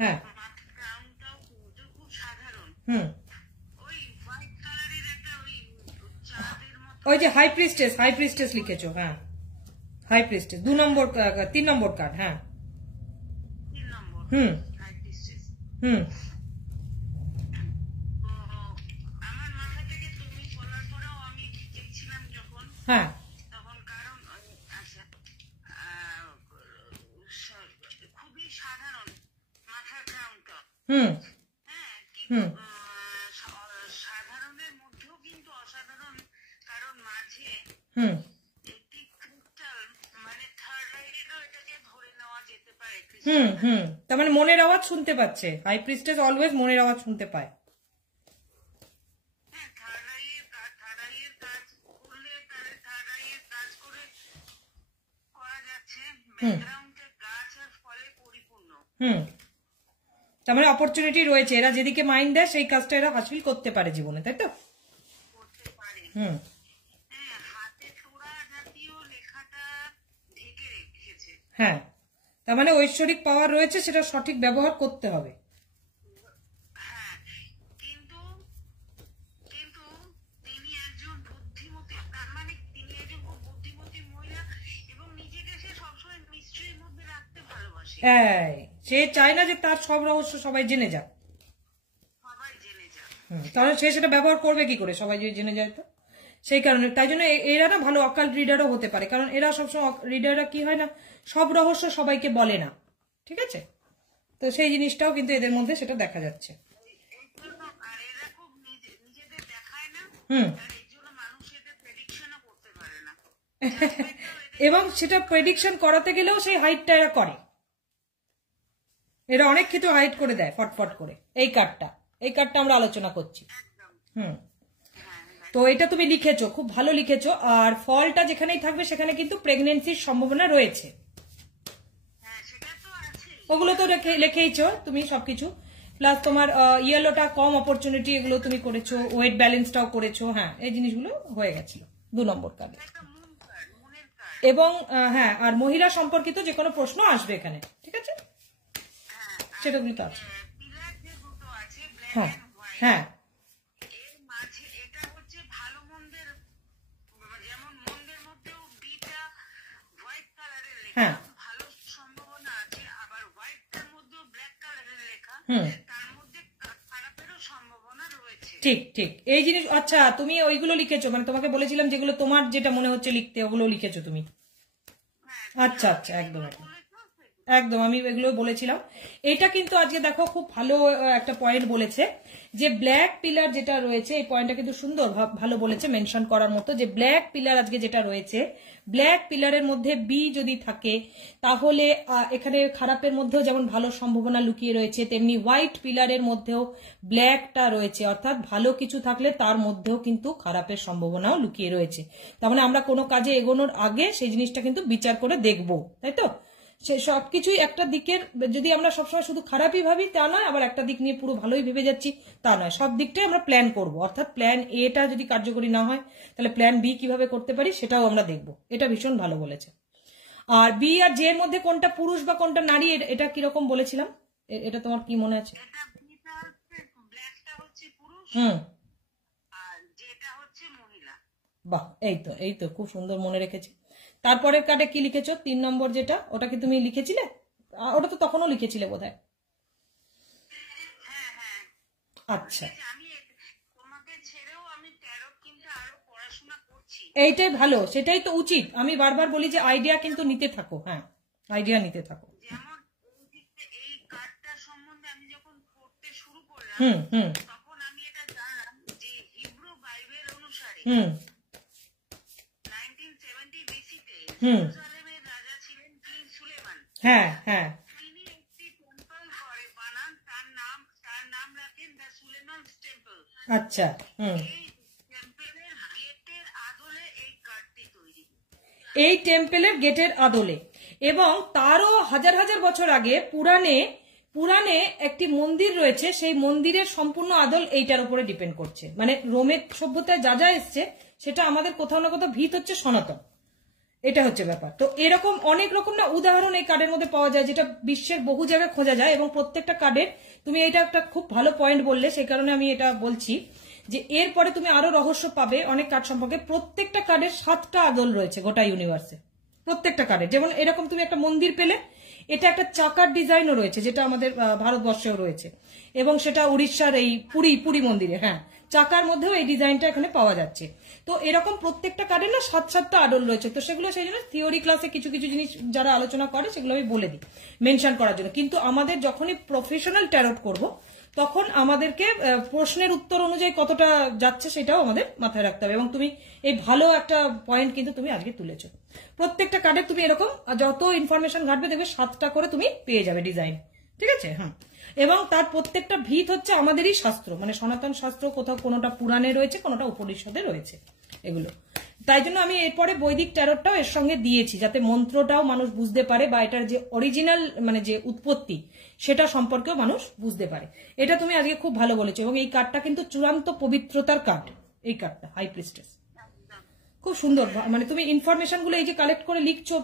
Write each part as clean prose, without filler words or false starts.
হ্যাঁ খুব সাধারণ, হুম ওই হোয়াইট কালারের একটা ওই চাঁদের মতো, ওই যে হাই প্রিস্টেস লিখেছো, হ্যাঁ হাই প্রিস্টেস 2 নম্বর 3 নম্বর কার্ড, হ্যাঁ 3 নম্বর হুম হাই প্রিস্টেস। হুম তো আমার মাথা থেকে তুমি বলার পরেও আমি দেখছিলাম যখন, হ্যাঁ তখন কারণ আচ্ছা খুবই সাধারণ মাথার ক্রাউনটা, হুম হ্যাঁ হুম কিন্তু সাধারণের মধ্যেও কিন্তু অসাধারণ, কারণ মাঝে হুম একটি ক্রিস্টাল, মানে থার্ড আইয়েরও এটাকে ধরে নেওয়া যেতে পারে। হুম হুম তার মানে মনের আওয়াজ শুনতে পাচ্ছে, হাই প্রিস্টেস অলওয়েজ মনের আওয়াজ শুনতে পায়। হ্যাঁ, থার্ড আইয়ের কাজ করলে থার্ড আইয়ের কাজ করে করা যাচ্ছে, ব্যাকগ্রাউন্ডে গাছ আর ফলে পরিপূর্ণ। হুম তার মানে অপরচুনিটি রয়েছে, এরা যেদিকে মাইন্ড দেয় সেই কাজটা এরা হাসিল করতে পারে জীবনে, তাই তো? করতে পারে। হুম হ্যাঁ, হাতে তোড়া জাতীয় লেখাটা ঢেকে রেখেছে। হ্যাঁ তার মানে ঐশ্বরিক পাওয়ার রয়েছে, সেটা সঠিক ব্যবহার করতে হবে। হ্যাঁ, কিন্তু কিন্তু তিনি একজন বুদ্ধিমতী, তার মানে তিনি একজন খুব বুদ্ধিমতী মহিলা, এবং নিজেকে সে সবসময় মিস্ট্রির মধ্যে রাখতে ভালোবাসে। সে চায় না যে তার সব রহস্য সবাই জেনে যাক, সবাই জেনে যাক। তাহলে সে সেটা ব্যবহার করবে কি করে, সবাই যদি জেনে যায় তো? সেই কারণে তাই জন্য এরা না ভালো অকাল্ট রিডারও হতে পারে, কারণ এরা সবসময় রিডাররা কি হয় না, সব রহস্য সবাইকে বলে না, ঠিক আছে? তো সেই জিনিসটাও কিন্তু এদের মধ্যে সেটা দেখা যাচ্ছে। আর এরা খুব নিজেদের দেখায় না, হুম আর এই জন্য মানুষ এদের প্রেডিকশনও করতে পারে না। এবং সেটা প্রেডিকশন করাতে গেলেও সেই হাইটটা এরা করে, এরা অনেক কিছু হাইট করে দেয় ফটফট করে। এই কার্ডটা আমরা আলোচনা করছি। হুম তো এটা তুমি লিখেছো, খুব ভালো লিখেছো। আর ফলটা যেখানেই থাকবে সেখানে কিন্তু প্রেগনেন্সির সম্ভাবনা রয়েছে, ওগুলো তো লিখেইছো তুমি সবকিছু। প্লাস তোমার ইয়েলোটা কম অপরচুনিটি, এগুলো তুমি করেছো, ওয়েট ব্যালেন্সটাও করেছো, হ্যাঁ এই জিনিসগুলো হয়ে গেছিল 2 নম্বর কার্ডে। এবং হ্যাঁ, আর মহিলা সম্পর্কিত যে কোনো প্রশ্ন আসবে এখানে, ঠিক আছে? সেটাগুলো তো আছে। হ্যাঁ হ্যাঁ হ্যাঁ ঠিক ঠিক এই জিনিস। আচ্ছা তুমি ওইগুলো লিখেছো, মানে তোমাকে বলেছিলাম যেগুলো তোমার যেটা মনে হচ্ছে লিখতে, ওগুলো লিখেছো তুমি? আচ্ছা আচ্ছা, একদম একদম একদম আমি এগুলো বলেছিলাম। এটা কিন্তু আজকে দেখো খুব ভালো একটা পয়েন্ট বলেছে, যে ব্ল্যাক পিলার যেটা রয়েছে, এই পয়েন্টটা কিন্তু সুন্দর ভালো বলেছে, মেনশন করার মতো, যে ব্ল্যাক পিলার আজকে যেটা রয়েছে, ব্ল্যাক পিলারের মধ্যে বি যদি থাকে তাহলে এখানে খারাপের মধ্যেও যেমন ভালো সম্ভাবনা লুকিয়ে রয়েছে, তেমনি হোয়াইট পিলারের মধ্যেও ব্ল্যাকটা রয়েছে, অর্থাৎ ভালো কিছু থাকলে তার মধ্যেও কিন্তু খারাপের সম্ভাবনাও লুকিয়ে রয়েছে। তার মানে আমরা কোনো কাজে এগোনোর আগে সেই জিনিসটা কিন্তু বিচার করে দেখবো, তাই তো? সে সবকিছুই একটা দিকের, যদি আমরা সবসময় শুধু খারাপই ভাবি তা নয়, আবার একটা দিক নিয়ে পুরো ভালোই ভেবে যাচ্ছি তা নয়, সব দিকটাই আমরা প্ল্যান করব। অর্থাৎ প্ল্যান এটা যদি কার্যকরী না হয় তাহলে প্ল্যান বি কিভাবে করতে পারি সেটাও আমরা দেখব। এটা ভীষণ ভালো বলেছে। আর বি আর জে এর মধ্যে কোনটা পুরুষ বা কোনটা নারী, এটা কিরকম বলেছিলাম, এটা তোমার কি মনে আছে? হুম বাহ, এই তো খুব সুন্দর মনে রেখেছে। তারপরের কার্ডে কি লিখেছো? 3 নম্বর যেটা, ওটা কি তুমি লিখেছিলে? ওটা তো তখনও লিখেছিলে বোধহয়। আচ্ছা এইটাই ভালো, সেটাই তো উচিত। আমি বারবার বলি যে আইডিয়া কিন্তু নিতে থাকো, হ্যাঁ আইডিয়া নিতে থাকো। হুম হুম হুম হুম হ্যাঁ হ্যাঁ আচ্ছা হুম এই টেম্পেলের গেটের আদলে, এবং তারও হাজার হাজার বছর আগে পুরাণে একটি মন্দির রয়েছে, সেই মন্দিরের সম্পূর্ণ আদল এইটার উপরে ডিপেন্ড করছে। মানে রোমের সভ্যতায় যা যা এসছে সেটা আমাদের কোথাও না কোথাও ভিত হচ্ছে সনাতন, এটা হচ্ছে ব্যাপার। তো এরকম অনেক রকম না উদাহরণ এই কার্ডের মধ্যে পাওয়া যায়, যেটা বিশ্বের বহু জায়গায় খোঁজা যায়, এবং প্রত্যেকটা কার্ডের তুমি এটা একটা খুব ভালো পয়েন্ট বললে, সেই কারণে আমি এটা বলছি যে এরপরে তুমি আরো রহস্য পাবে অনেক কার্ড সম্পর্কে। প্রত্যেকটা কার্ডের 7টা আদল রয়েছে গোটা ইউনিভার্সে, প্রত্যেকটা কার্ডে। যেমন এরকম তুমি একটা মন্দির পেলে, এটা একটা চাকার ডিজাইনও রয়েছে, যেটা আমাদের ভারতবর্ষেও রয়েছে, এবং সেটা উড়িষ্যার এই পুরী মন্দিরে, হ্যাঁ, চাকার মধ্যেও এই ডিজাইনটা এখানে পাওয়া যাচ্ছে। তো এরকম প্রত্যেকটা কার্ডের না 7-7টা আদল রয়েছে। তো সেগুলো সেই জন্য থিওরি ক্লাসে কিছু কিছু জিনিস যারা আলোচনা করে সেগুলো আমি বলে দিই মেনশন করার জন্য। কিন্তু আমাদের যখনই প্রফেশনাল ট্যারট করব, তখন আমাদেরকে প্রশ্নের উত্তর অনুযায়ী কতটা যাচ্ছে সেটাও আমাদের মাথায় রাখতে হবে। এবং তুমি এই ভালো একটা পয়েন্ট কিন্তু তুমি আজকে তুলেছো। প্রত্যেকটা কার্ডে তুমি এরকম যত ইনফরমেশন ঘাটবে দেখবে 7টা করে তুমি পেয়ে যাবে ডিজাইন, ঠিক আছে? হ্যাঁ, এবং তার প্রত্যেকটা ভিত হচ্ছে আমাদেরই শাস্ত্র, মানে সনাতন শাস্ত্র, কোথাও কোনোটা পুরাণে রয়েছে, কোনোটা উপনিষদে রয়েছে এগুলো। তাই জন্য আমি এরপরে বৈদিক ট্যারটটাও এর সঙ্গে দিয়েছি, যাতে মন্ত্রটাও মানুষ বুঝতে পারে, বা এটার যে অরিজিনাল মানে যে উৎপত্তি সেটা সম্পর্কেও মানুষ বুঝতে পারে। এটা তুমি আজকে খুব ভালো বলেছো। এবং এই কার্ডটা কিন্তু চূড়ান্ত পবিত্রতার কার্ড, এই কার্ডটা হাই প্রিস্টেস। খুব সুন্দর, মানে তুমি ইনফরমেশন গুলো এই যে কালেক্ট করে লিখছো,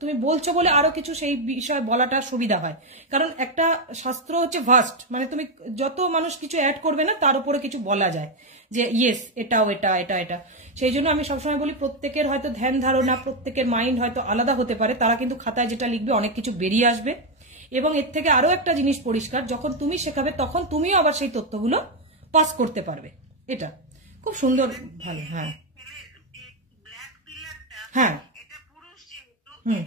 তুমি বলছো বলে আরো কিছু সেই বিষয়ে বলাটা সুবিধা হয়। কারণ একটা শাস্ত্র হচ্ছে ভাস্ট, মানে তুমি যত মানুষ কিছু অ্যাড করবে না তার উপরে কিছু বলা যায় যে ইয়েস এটাও এটা এটা এটা। সেই জন্য আমি সবসময় বলি প্রত্যেকের হয়তো ধ্যান ধারণা, প্রত্যেকের মাইন্ড হয়তো আলাদা হতে পারে, তারা কিন্তু খাতায় যেটা লিখবে অনেক কিছু বেরিয়ে আসবে। এবং এর থেকে আরো একটা জিনিস পরিষ্কার, যখন তুমি শেখাবে তখন তুমিও আবার সেই তথ্যগুলো পাস করতে পারবে। এটা খুব সুন্দর, ভালো। হ্যাঁ হ্যাঁ, হুম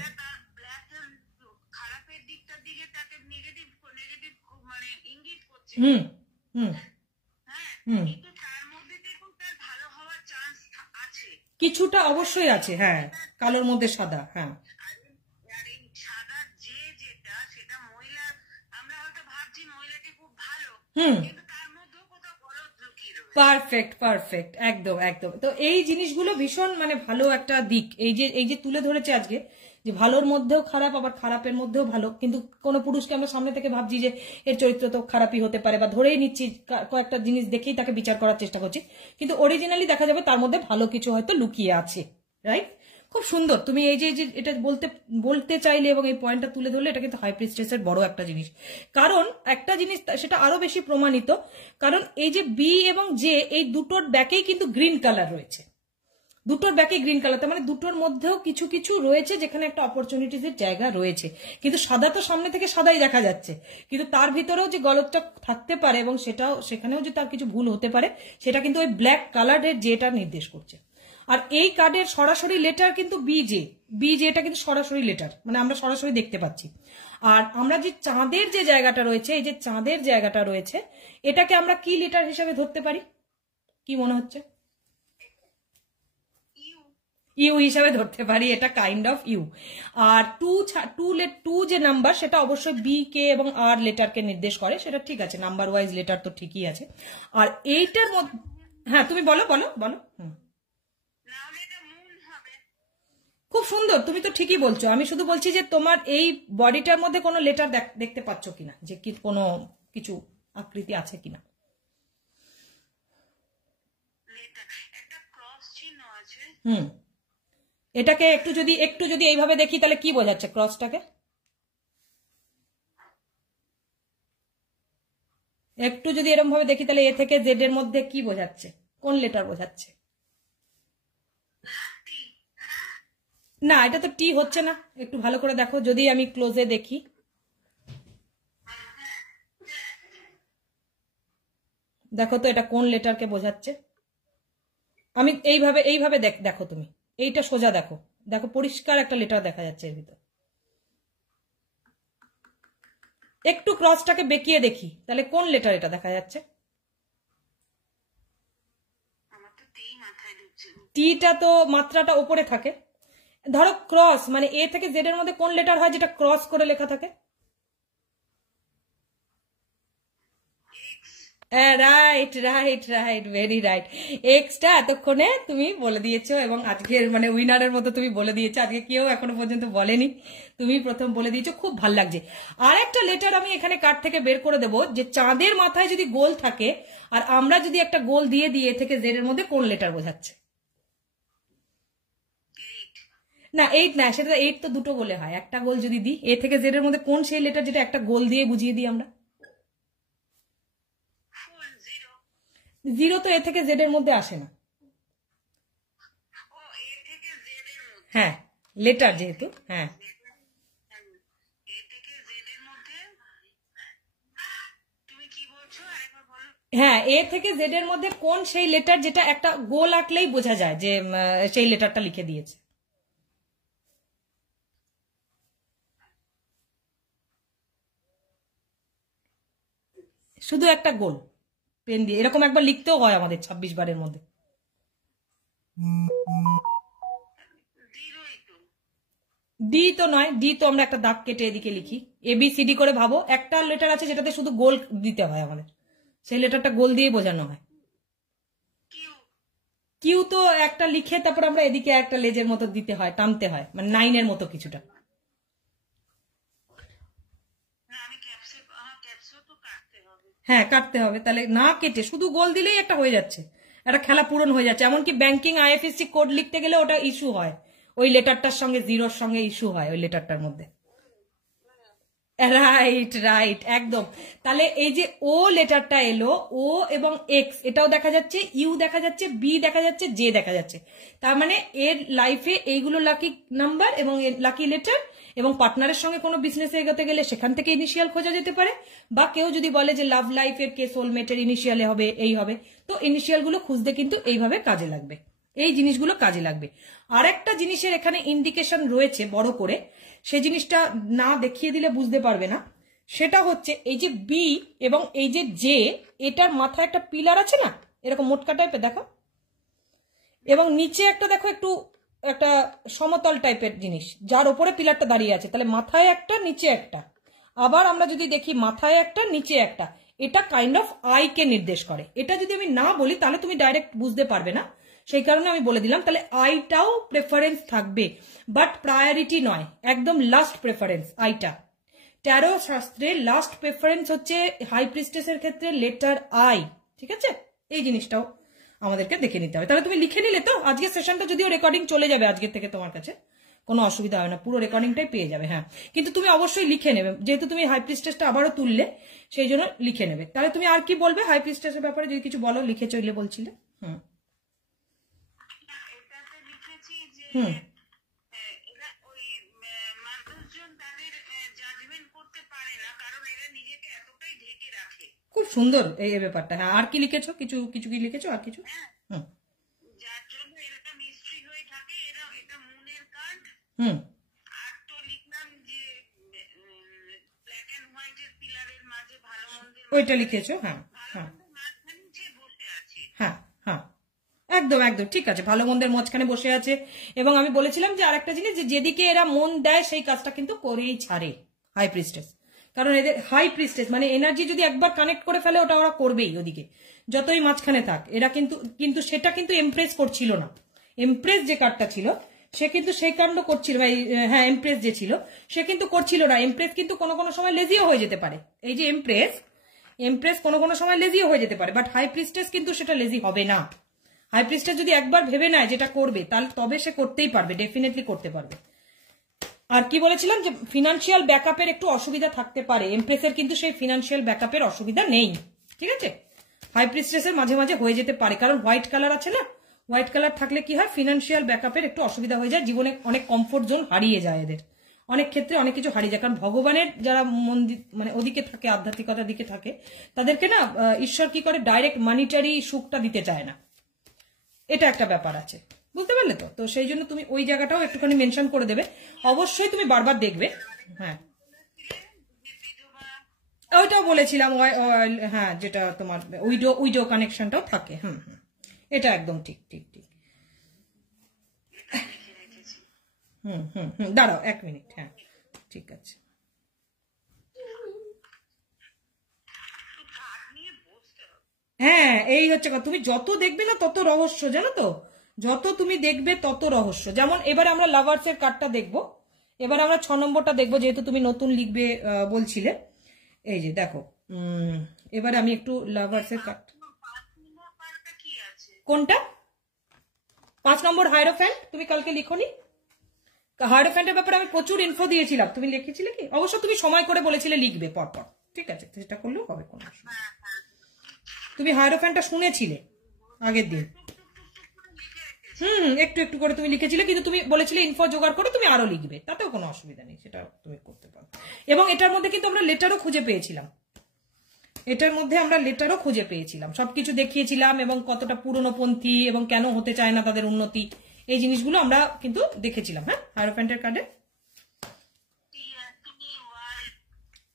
হুম হুম, কিছুটা অবশ্যই আছে, হ্যাঁ, কালোর মধ্যে সাদা, হ্যাঁ। হুম, পারফেক্ট পারফেক্ট, একদম একদম। তো এই জিনিসগুলো ভীষণ মানে ভালো একটা দিক, এই যে তুলে ধরেছে আজকে, যে ভালোর মধ্যেও খারাপ, আবার খারাপের মধ্যেও ভালো। কিন্তু কোনো পুরুষকে আমরা সামনে থেকে ভাবছি যে এর চরিত্র তো খারাপই হতে পারে, বা ধরেই নিচ্ছি কয়েকটা জিনিস দেখেই তাকে বিচার করার চেষ্টা করছি, কিন্তু অরিজিনালি দেখা যাবে তার মধ্যে ভালো কিছু হয়তো লুকিয়ে আছে, রাইট? খুব সুন্দর তুমি এই যে এটা বলতে চাইলে এবং এই পয়েন্টটা তুলে ধরলে, এটা কিন্তু হাই প্রিস্টেসের বড় একটা জিনিস। কারণ একটা জিনিস সেটা আরো বেশি প্রমাণিত, কারণ এই যে বি এবং জে, এই দুটোর ব্যাকেই কিন্তু গ্রিন কালার রয়েছে, দুটোর ব্যাকে গ্রিন কালার, তার মানে দুটোর মধ্যেও কিছু কিছু রয়েছে যেখানে একটা অপরচুনিটিসের জায়গা রয়েছে। কিন্তু সাদা তো সামনে থেকে সাদাই দেখা যাচ্ছে, কিন্তু তার ভিতরেও যে গলতটা থাকতে পারে এবং সেখানেও যে তার কিছু ভুল হতে পারে, সেটা কিন্তু ওই ব্ল্যাক কালারের যেটা নির্দেশ করছে। আর এই কার্ডের সরাসরি লেটার কিন্তু বিজেটা কিন্তু সরাসরি লেটার, মানে আমরা সরাসরি দেখতে পাচ্ছি। আর আমরা যে চাঁদের যে জায়গাটা রয়েছে, এই যে চাঁদের জায়গাটা রয়েছে, এটাকে আমরা কি লেটার হিসেবে ধরতে পারি, কি মনে হচ্ছে? ইউ হিসাবে ধরতে পারি, এটা কাইন্ড অফ ইউ। আর টু যে নাম্বার, সেটা অবশ্যই বি, কে এবং আর লেটারকে নির্দেশ করে, সেটা ঠিক আছে, নাম্বার ওয়াইজ লেটার তো ঠিকই আছে। আর এইটার মধ্যে, হ্যাঁ তুমি বলো বলো বলো। খুব সুন্দর, তুমি তো ঠিকই বলছো। আমি শুধু বলছি যে তোমার এই বডিটার মধ্যে কোনো লেটার দেখতে পাচ্ছ কিনা, যে কি কোনো কিছু আকৃতি আছে কিনা। হুম, এটাকে একটু যদি এইভাবে দেখি তাহলে কি বোঝাচ্ছে ক্রসটাকে? একটু যদি এরকম ভাবে দেখি তাহলে এ থেকে জেড এর মধ্যে কি বোঝাচ্ছে, কোন লেটার বোঝাচ্ছে? না, এটা তো টি হচ্ছে না, একটু ভালো করে দেখো, যদি আমি ক্লোজে দেখি, দেখো তো এটা কোন লেটারকে বোঝাচ্ছে। আমি এইভাবে দেখো, তুমি এইটা সোজা দেখো, দেখো পরিষ্কার একটা লেটার দেখা যাচ্ছে এর ভিতর। একটু ক্রসটাকে বেঁকিয়ে দেখি তাহলে কোন লেটার এটা দেখা যাচ্ছে। টিটা তো মাত্রাটা ওপরে থাকে, ধরো ক্রস মানে এ থেকে জেড এর মধ্যে কোন লেটার হয় যেটা ক্রস করে লেখা থাকে? Right right right, very right. Extra এতক্ষণে তুমি বলে দিয়েছো, এবং আজকের মানে উইনারের মতো তুমি বলে দিয়েছো, আজকে কেউ এখনো পর্যন্ত বলেনি, তুমি প্রথম বলে দিয়েছো, খুব ভাল লাগছে। আর একটা লেটার আমি এখানে কার্ড থেকে বের করে দেবো, যে চাঁদের মাথায় যদি গোল থাকে আর আমরা যদি একটা গোল দিয়ে দিই এ থেকে জেড এর মধ্যে কোন লেটার বোঝাচ্ছে? না 8 না, সেটা 8 তো দুটো গোলে হয়, একটা গোল যদি দিই। এ থেকে জেড এর মধ্যে কোন সেই লেটার যেটা একটা গোল দিয়ে বুঝিয়ে দিই আমরা? ফুল জিরো। জিরো তো এ থেকে জেড এর মধ্যে আসে না। ও এ থেকে জেড এর মধ্যে, হ্যাঁ, লেটার যেহেতু। হ্যাঁ এ থেকে জেড এর মধ্যে, তুমি কি বলছো আরেকবার বলো। হ্যাঁ, এ থেকে জেড এর মধ্যে কোন সেই লেটার যেটা একটা গোল আঁকলেই বোঝা যায় যে সেই লেটারটা লিখে দিয়েছে? শুধু একটা গোল পেন দিয়ে এরকম একবার লিখতেও হয় আমাদের 26 বারের মধ্যে। জিরোই তো। ডি তো নয়, ডি তো আমরা একটা দাগ কেটে এদিকে লিখি। এ বি সি ডি করে ভাবো, একটা লেটার আছে যেটাতে শুধু গোল দিতে হয় আমাদের, সেই লেটারটা গোল দিয়ে বোঝানো হয়। কিউ। কিউ তো একটা লিখে তারপর আমরা এদিকে একটা লেজের মতো দিতে হয়, টানতে হয়, মানে 9 এর মতো কিছুটা। না আমি ক্যাপসে, ক্যাপসও তো কাটতে হবে। হ্যাঁ, কাটতে হবে, তাহলে না কেটে শুধু গোল দিলেই একটা হয়ে যাচ্ছে, একটা খেলা পূরণ হয়ে যাচ্ছে। এমনকি ব্যাংকিং আইএফএসসি কোড লিখতে গেলে ওটা ইস্যু হয়, ওই লেটারটার সঙ্গে জিরোর সঙ্গে ইস্যু হয় ওই লেটারটার মধ্যে। রাইট রাইট, একদম। তাহলে এই যে ও লেটারটা এলো, ও এবং এক্স এটাও দেখা যাচ্ছে, ইউ দেখা যাচ্ছে, বি দেখা যাচ্ছে, জে দেখা যাচ্ছে। তার মানে এর লাইফে এইগুলো লাকি নাম্বার এবং লাকি লেটার, এবং পার্টনারের সঙ্গে কোনো বিজনেসে এগোতে গেলে সেখান থেকে ইনিশিয়াল খোঁজা যেতে পারে, বা কেউ যদি বলে যে লাভ লাইফের কে সোলমেটের ইনিশিয়ালে হবে এই হবে, তো ইনিশিয়াল গুলো খুঁজতে কিন্তু এইভাবে কাজে লাগবে, এই জিনিসগুলো কাজে লাগবে। আর একটা জিনিসের এখানে ইন্ডিকেশন রয়েছে বড় করে, সেই জিনিসটা না দেখিয়ে দিলে বুঝতে পারবে না। সেটা হচ্ছে এই যে বি এবং এই যে জে, এটার মাথায় একটা পিলার আছে না, এরকম মোটকা টাইপের দেখো, এবং নিচে একটা দেখো একটু একটা সমতল টাইপের জিনিস যার উপরে পিলারটা দাঁড়িয়ে আছে। তাহলে মাথায় একটা, নিচে একটা, আবার আমরা যদি দেখি মাথায় একটা, নিচে একটা, এটা কাইন্ড অফ আই কে নির্দেশ করে। এটা যদি আমি না বলি তাহলে তুমি ডাইরেক্ট বুঝতে পারবে না, সেই কারণে আমি বলে দিলাম। তাহলে আইটাও প্রেফারেন্স থাকবে, বাট প্রায়োরিটি নয়, একদম লাস্ট প্রেফারেন্স আইটা। ট্যারো শাস্ত্রে লাস্ট প্রেফারেন্স হচ্ছে হাই প্রিস্টেসের ক্ষেত্রে লেটার আই, ঠিক আছে? এই জিনিসটাও আমাদেরকে দেখে নিতে হবে। তাহলে তুমি লিখে নিলে তো, আজকের সেশনটা যদিও রেকর্ডিং চলে যাবে আজকের থেকে, তোমার কাছে কোনো অসুবিধা হবে না, পুরো রেকর্ডিংটাই পেয়ে যাবে। হ্যাঁ, কিন্তু তুমি অবশ্যই লিখে নেবে, যেহেতু তুমি হাই প্রিস্টেসটা আবারও তুললে, সেই জন্য লিখে নেবে। তাহলে তুমি আর কি বলবে হাই প্রিস্টেসের ব্যাপারে, যদি কিছু বলো, লিখে চলে বলছিলে। হুম এটাতে লিখেছি যে হুম এরা ওই মানুষজন তাদের জাজমেন্ট করতে পারে না, কারণ এরা নিজেকে এতটাই ঢেকে রাখে। খুব সুন্দর এই ব্যাপারটা। হ্যাঁ, আর কি লিখেছো? কিছু কিছু কি লিখেছো আর কিছু? হুম যার জন্য এরা মিস্ট্রি হয়ে থাকে। এরা, এটা মুনের কার্ড। হুম আর তো লিখলাম যে ব্ল্যাক এন্ড হোয়াইটের পিলারের মাঝে ভালো মন্দের ওইটা লিখেছো। হ্যাঁ ভালো হ্যাঁ মন্দের মাঝখানে যে বসে আছে। হ্যাঁ হ্যাঁ, একদম একদম ঠিক আছে, ভালো মন্দের মাঝখানে বসে আছে। এবং আমি বলেছিলাম যে আরেকটা জিনিস, যে যেদিকে এরা মন দেয় সেই কাজটা কিন্তু করেই ছাড়ে হাই প্রিস্টেস, কারণ এদের হাই প্রিস্টেস মানে এনার্জি যদি একবার কানেক্ট করে ফেলে ওটা ওরা করবেই, ওদিকে যতই মাঝখানে থাক এরা। কিন্তু কিন্তু সেটা কিন্তু এমপ্রেস করছিল না। এমপ্রেস যে কার্ডটা ছিল সে কিন্তু সেই কাণ্ড করছিল, হ্যাঁ এমপ্রেস যে ছিল সে কিন্তু করছিল না। এমপ্রেস কিন্তু কোনো কোনো সময় লেজিও হয়ে যেতে পারে। এই যে এমপ্রেস, এমপ্রেস কোনো কোনো সময় লেজিও হয়ে যেতে পারে, বাট হাই প্রিস্টেস কিন্তু সেটা লেজি হবে না। হাই প্রিস্টেস যদি একবার ভেবে নেয় যেটা করবে, তাহলে তবে সে করতেই পারবে, ডেফিনেটলি করতে পারবে। আর কি বলেছিলাম, যে ফিনান্সিয়াল ব্যাকআপের একটু অসুবিধা থাকতে পারে, এমপ্রেসের কিন্তু সেই ফিনান্সিয়াল ব্যাকআপের অসুবিধা নেই, ঠিক আছে? হাই প্রিস্টেসের মাঝে মাঝে হয়ে যেতে পারে, কারণ হোয়াইট কালার আছে না, হোয়াইট কালার থাকলে কি হয়, ফিনান্সিয়াল ব্যাকআপের একটু অসুবিধা হয়ে যায়, জীবনে অনেক কমফোর্ট জোন হারিয়ে যায় এদের, অনেক ক্ষেত্রে অনেক কিছু হারিয়ে যায়। কারণ ভগবানের যারা মন্দির মানে ওদিকে থাকে, আধ্যাত্মিকতার দিকে থাকে, তাদেরকে না ঈশ্বর কি করে, ডাইরেক্ট মানিটারি সুখটা দিতে চায় না, এটা একটা ব্যাপার আছে, বুঝতে পারলে তো? তো সেই জন্য তুমি ওই জায়গাটাও একটুখানি মেনশন করে দেবে, অবশ্যই তুমি বারবার দেখবে। হ্যাঁ, ওইটাও বলেছিলাম, হ্যাঁ, যেটা তোমার উইডো উইডো কানেকশনটাও থাকে। হুম হুম, এটা একদম ঠিক ঠিক ঠিক। হুম হুম হুম, দাঁড়াও 1 মিনিট। হ্যাঁ, ঠিক আছে। হ্যাঁ, এই হচ্ছে কথা, তুমি যত দেখবে না তত রহস্য, জানো তো, যত তুমি দেখবে তত রহস্য। যেমন এবার আমরা লাভার্স এর কার্ডটা দেখবো, এবার আমরা 6 নম্বরটা দেখবো, যেহেতু তুমি নতুন লিখবে বলছিলে। এই যে দেখো, এবার আমি একটু লাভার্স এর কার্ড, কোনটা 5 নম্বর হাইরোফ্যান্ট, তুমি কালকে লিখোনি? হায়ারোফ্যান্টের ব্যাপারে আমি প্রচুর ইনফো দিয়েছিলাম, তুমি লিখেছিলে কি? অবশ্য তুমি সময় করে বলেছিলে লিখবে পরপর, ঠিক আছে, সেটা করলেও হবে, কোনো অসুবিধা। তুমি হায়ারোফ্যান্টটা শুনেছিলে আগের দিন, একটু একটু করে তুমি লিখেছিলে, কিন্তু তুমি বলেছিলে ইনফো জোগাড় করে তুমি আরো লিখবে, তাতেও কোনো অসুবিধা নেই, সেটা তুমি করতে পারো। এবং এটার মধ্যে কিন্তু আমরা লেটারও খুঁজে পেয়েছিলাম, এটার মধ্যে আমরা লেটারও খুঁজে পেয়েছিলাম, সবকিছু দেখিয়েছিলাম, এবং কতটা পুরনোপন্থী এবং কেন হতে চায় না তাদের উন্নতি, এই জিনিসগুলো আমরা কিন্তু দেখেছিলাম। হ্যাঁ, হায়ারোফ্যান্টের কার্ডে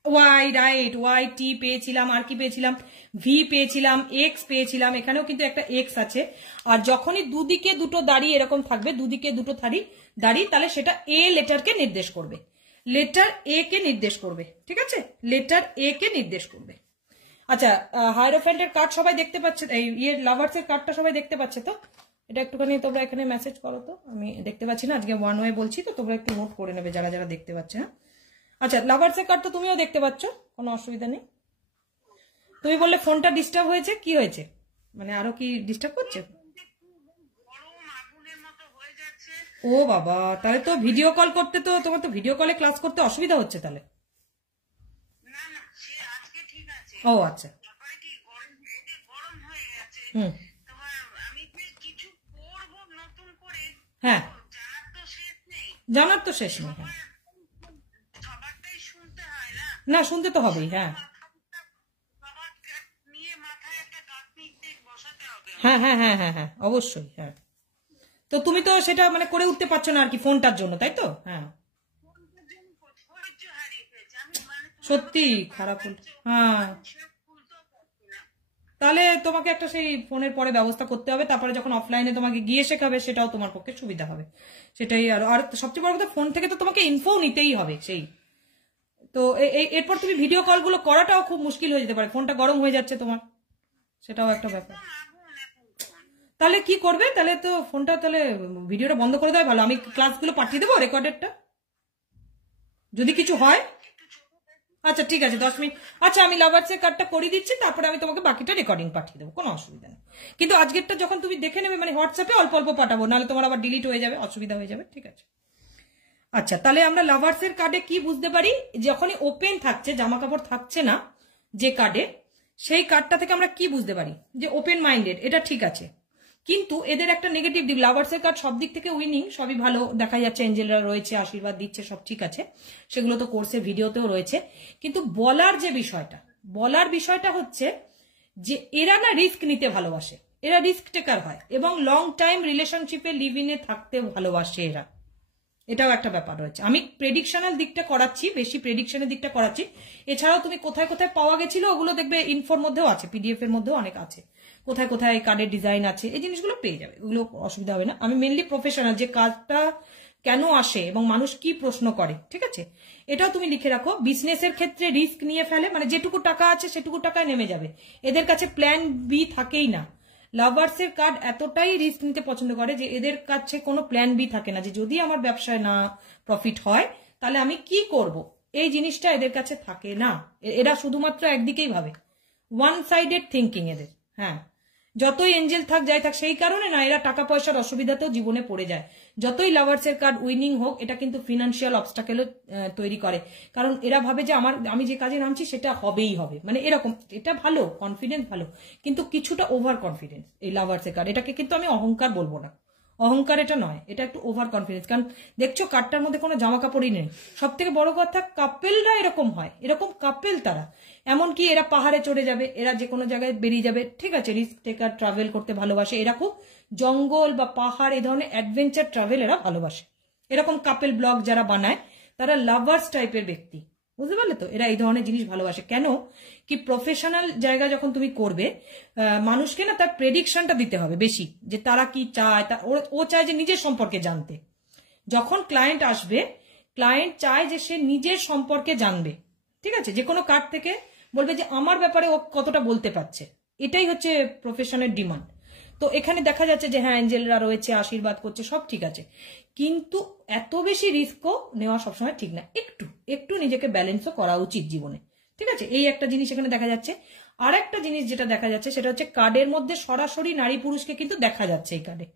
ওয়াই, রাইট, ওয়াই টি পেয়েছিলাম, আর কি পেয়েছিলাম, ভি পেয়েছিলাম, এক্স পেয়েছিলাম, এখানেও কিন্তু একটা এক্স আছে। আর যখনই দুদিকে দুটো দাড়ি এরকম থাকবে, দুদিকে দুটো দাড়ি, তাহলে সেটা এ লেটারকে নির্দেশ করবে, লেটার এ কে নির্দেশ করবে, ঠিক আছে, লেটার এ কে নির্দেশ করবে। আচ্ছা, হায়ারোফ্যান্টের কার্ড সবাই দেখতে পাচ্ছে, এই লাভার্স এর কার্ডটা সবাই দেখতে পাচ্ছে তো? এটা একটুখানি তোমরা এখানে মেসেজ করো তো, আমি দেখতে পাচ্ছি না, আজকে ওয়ান ওয়ে বলছি তো, তোমরা একটু নোট করে নেবে যারা যারা দেখতে পাচ্ছে। হ্যাঁ, আচ্ছা, লাভার্স এর কার্ড তো তুমিও দেখতে পাচ্ছ, কোনো অসুবিধা নেই। তুমি বললে ফোনটা ডিস্টার্ব হয়েছে, কি হয়েছে, মানে আরো কি ডিস্টার্ব করছে? ও বাবা, তাহলে তো ভিডিও কল করতে, তো তোমার তো ভিডিও কলে ক্লাস করতে অসুবিধা হচ্ছে তাহলে। ও আচ্ছা, হ্যাঁ, জানার তো শেষ নেই। হ্যাঁ, না, শুনতে তো হবেই। হ্যাঁ হ্যাঁ হ্যাঁ হ্যাঁ হ্যাঁ হ্যাঁ, অবশ্যই। হ্যাঁ, তো তুমি তো সেটা মানে করে উঠতে পারছো না আর কি, ফোনটার জন্য, তাই তো? হ্যাঁ, সত্যি খারাপ। হ্যাঁ, তাহলে তোমাকে একটা সেই ফোনের পরে ব্যবস্থা করতে হবে, তারপরে যখন অফলাইনে তোমাকে গিয়ে শেখাবে সেটাও তোমার পক্ষে সুবিধা হবে, সেটাই। আর সবচেয়ে বড় কথা, ফোন থেকে তো তোমাকে ইনফো নিতেই হবে সেই। তো এরপর তুমি ভিডিও কলগুলো করাটাও খুব মুশকিল হয়ে যেতে পারে, ফোনটা গরম হয়ে যাচ্ছে তোমার, সেটাও একটা ব্যাপার। তাহলে কি করবে, তাহলে তো ফোনটা, তাহলে ভিডিওটা বন্ধ করে দেওয়া ভালো। আমি ক্লাসগুলো পাঠিয়ে দেবো, রেকর্ডেডটা, যদি কিছু হয়। আচ্ছা ঠিক আছে, 10 মিনিট। আচ্ছা, আমি লাভার্সের কার্ডটা করে দিচ্ছি, তারপরে আমি তোমাকে বাকিটা রেকর্ডিং পাঠিয়ে দেবো, কোনো অসুবিধা নেই। কিন্তু আজকেরটা যখন তুমি দেখে নেবে, মানে হোয়াটসঅ্যাপে অল্প অল্প পাঠাবো, নাহলে তোমার আবার ডিলিট হয়ে যাবে, অসুবিধা হয়ে যাবে, ঠিক আছে? আচ্ছা, তাহলে আমরা লাভার্সের কার্ডে কি বুঝতে পারি, যখনই ওপেন থাকছে, জামা কাপড় থাকছে না যে কার্ডে, সেই কার্ডটা থেকে আমরা কি বুঝতে পারি, যে ওপেন মাইন্ডেড, এটা ঠিক আছে। কিন্তু এদের একটা নেগেটিভ দিক, লাভার্সের কার্ড সব দিক থেকে উইনিং, সবই ভালো দেখা যাচ্ছে, এঞ্জেলরা রয়েছে, আশীর্বাদ দিচ্ছে, সব ঠিক আছে, সেগুলো তো কোর্সে ভিডিওতেও রয়েছে। কিন্তু বলার বিষয়টা হচ্ছে যে এরা না রিস্ক নিতে ভালোবাসে, এরা রিস্ক টেকার হয়, এবং লং টাইম রিলেশনশিপে লিভ ইনে থাকতে ভালোবাসে এরা, এটাও একটা ব্যাপার রয়েছে। আমি প্রেডিকশনাল দিকটা করাচ্ছি, বেশি প্রেডিকশনের দিকটা করাচ্ছি। এছাড়াও তুমি কোথায় কোথায় পাওয়া গেছিল ওগুলো দেখবে, ইনফোর মধ্যেও আছে, পিডিএফ এর মধ্যেও অনেক আছে, কোথায় কোথায় কার্ডের ডিজাইন আছে, এই জিনিসগুলো পেয়ে যাবে, ওগুলো অসুবিধা হবে না। আমি মেনলি প্রফেশনাল, যে কাজটা কেন আসে এবং মানুষ কি প্রশ্ন করে, ঠিক আছে, এটাও তুমি লিখে রাখো। বিজনেসের ক্ষেত্রে রিস্ক নিয়ে ফেলে, মানে যেটুকু টাকা আছে সেটুকু টাকায় নেমে যাবে, এদের কাছে প্ল্যান বি থাকেই না। লাভার্সের কার্ড এতটাই রিস্ক নিতে পছন্দ করে যে এদের কাছে কোনো প্ল্যান বি থাকে না, যে যদি আমার ব্যবসায় না প্রফিট হয় তাহলে আমি কি করব, এই জিনিসটা এদের কাছে থাকে না। এরা শুধুমাত্র একদিকেই ভাবে, ওয়ান সাইডেড থিঙ্কিং এদের। হ্যাঁ, যতই এঞ্জেল থাক যাই থাক, সেই কারণে না এরা টাকা পয়সার অসুবিধাতেও জীবনে পড়ে যায়। যতই লাভার্সের কার্ড উইনিং হোক, এটা কিন্তু ফিনান্সিয়াল অবস্টাকেলও তৈরি করে, কারণ এরা ভাবে যে আমি যে কাজে নামছি সেটা হবেই হবে, মানে এরকম। এটা ভালো, কনফিডেন্স ভালো, কিন্তু কিছুটা ওভার কনফিডেন্স এই লাভার্সের কার্ড। এটাকে কিন্তু আমি অহংকার বলবো না, অহংকার এটা নয়, এটা একটু ওভার কনফিডেন্স। কারণ দেখছো কার্ডটার মধ্যে কোনো জামা কাপড়ই নেই। সব থেকে বড় কথা, কাপেলরা এরকম হয়, এরকম কাপেল তারা, এমনকি এরা পাহাড়ে চড়ে যাবে, এরা যে কোনো জায়গায় বেরিয়ে যাবে, ঠিক আছে, রিস্ক টেকার, ট্রাভেল করতে ভালোবাসে, এরা খুব জঙ্গল বা পাহাড় এই ধরনের অ্যাডভেঞ্চার ট্রাভেল এরা ভালোবাসে। এরকম কাপেল ব্লগ যারা বানায় তারা লাভার্স টাইপের ব্যক্তি, বুঝতে পারলে তো? এরা এই ধরনের জিনিস ভালোবাসে। কেন কি, প্রফেশনাল জায়গা যখন তুমি করবে, মানুষকে না তার প্রেডিকশনটা দিতে হবে বেশি, যে তারা কি চায়, ও চায় যে নিজের সম্পর্কে জানতে। যখন ক্লায়েন্ট আসবে, ক্লায়েন্ট চায় যে সে নিজের সম্পর্কে জানবে, ঠিক আছে, যে কোনো কার্ড থেকে বলবে যে আমার ব্যাপারে ও কতটা বলতে পারছে, এটাই হচ্ছে প্রফেশনের ডিমান্ড। তো এখানে দেখা যাচ্ছে যে হ্যাঁ, এঞ্জেলরা রয়েছে, আশীর্বাদ করছে, সব ঠিক আছে, কিন্তু এত বেশি রিস্কও নেওয়া সবসময় ঠিক না, একটু একটু নিজেকে ব্যালেন্সও করা উচিত জীবনে, ঠিক আছে। এই একটা জিনিস এখানে দেখা যাচ্ছে। আর একটা জিনিস যেটা দেখা যাচ্ছে সেটা হচ্ছে কার্ডের মধ্যে সরাসরি নারী পুরুষকে কিন্তু দেখা যাচ্ছে এই কার্ডে।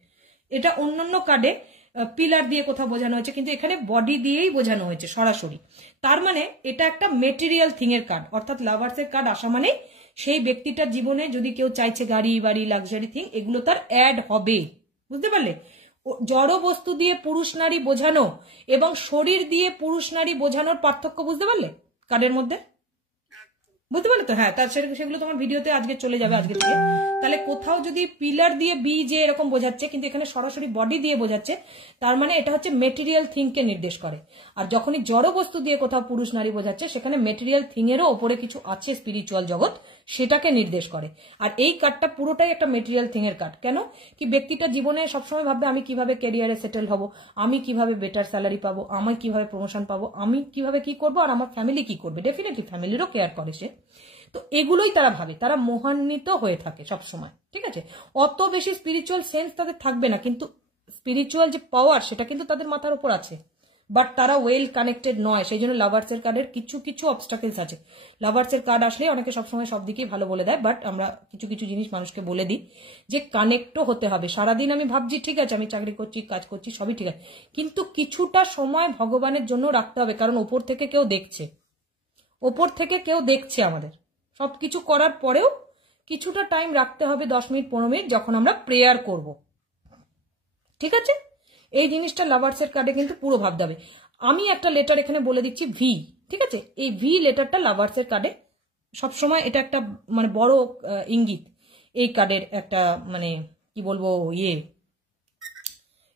এটা অন্যান্য কার্ডে পিলার দিয়ে কোথাও বোঝানো হয়েছে, কিন্তু এখানে বডি দিয়েই বোঝানো হয়েছে সরাসরি। তার মানে এটা একটা মেটেরিয়াল থিং এর কার্ড, অর্থাৎ লাভার্সের কার্ড আসা মানে সেই ব্যক্তিটার জীবনে যদি কেউ চাইছে গাড়ি বাড়ি লাক্সারি থিং, এগুলো তার অ্যাড হবে। বুঝতে পারলে? জড় বস্তু দিয়ে পুরুষ নারী বোঝানো এবং শরীর দিয়ে পুরুষ নারী বোঝানোর পার্থক্য বুঝতে পারলে কার্ডের মধ্যে? বুঝতে পারলে তো? হ্যাঁ, তার সেগুলো তোমার ভিডিওতে আজকে চলে যাবে আজকে থেকে। তাহলে কোথাও যদি পিলার দিয়ে বি যে এরকম বোঝাচ্ছে, কিন্তু এখানে সরাসরি বডি দিয়ে বোঝাচ্ছে, তার মানে এটা হচ্ছে মেটেরিয়াল থিংকে নির্দেশ করে। আর যখনই জড় বস্তু দিয়ে কোথাও পুরুষ নারী বোঝাচ্ছে, সেখানে মেটেরিয়াল থিং এরও ওপরে কিছু আছে স্পিরিচুয়াল জগৎ, সেটাকে নির্দেশ করে। আর এই কার্ডটা পুরোটাই একটা মেটেরিয়াল থিং এর কার্ড। কেন কি ব্যক্তিটা জীবনে সবসময় ভাববে আমি কিভাবে ক্যারিয়ারে সেটেল হব, আমি কিভাবে বেটার স্যালারি পাবো, আমি কিভাবে প্রমোশন পাবো, আমি কিভাবে কি করবো, আর আমার ফ্যামিলি কি করবে। ডেফিনেটলি ফ্যামিলিরও কেয়ার করে সে। তো এগুলোই তারা ভাবে, তারা মোহান্বিত হয়ে থাকে সবসময়। ঠিক আছে, অত বেশি স্পিরিচুয়াল সেন্স তাদের থাকবে না, কিন্তু স্পিরিচুয়াল যে পাওয়ার সেটা কিন্তু তাদের মাথার উপর আছে, বাট তারা ওয়েল কানেক্টেড নয়। সেই জন্য লাভার্সের কার্ডের কিছু কিছু অবস্টাকেলস আছে। লাভার্সের কার্ড আসলে অনেকে সবসময় সব দিকেই ভালো বলে দেয়, বাট আমরা কিছু কিছু জিনিস মানুষকে বলে দিই যে কানেক্টও হতে হবে। সারাদিন আমি ভাবছি ঠিক আছে আমি চাকরি করছি, কাজ করছি, সবই ঠিক আছে, কিন্তু কিছুটা সময় ভগবানের জন্য রাখতে হবে, কারণ ওপর থেকে কেউ দেখছে, ওপর থেকে কেউ দেখছে আমাদের সবকিছু করার পরেও কিছুটা টাইম রাখতে হবে, 10 মিনিট 15 মিনিট, যখন আমরা প্রেয়ার করব। ঠিক আছে, এই জিনিসটা লাভার্সের কার্ডে কিন্তু পুরো ভাবতে হবে। আমি একটা লেটার এখানে বলে দিচ্ছি ভি। ঠিক আছে, এই ভি লেটারটা লাভার্সের কার্ডে সবসময় এটা একটা মানে বড় ইঙ্গিত এই কার্ডের একটা, মানে কি বলবো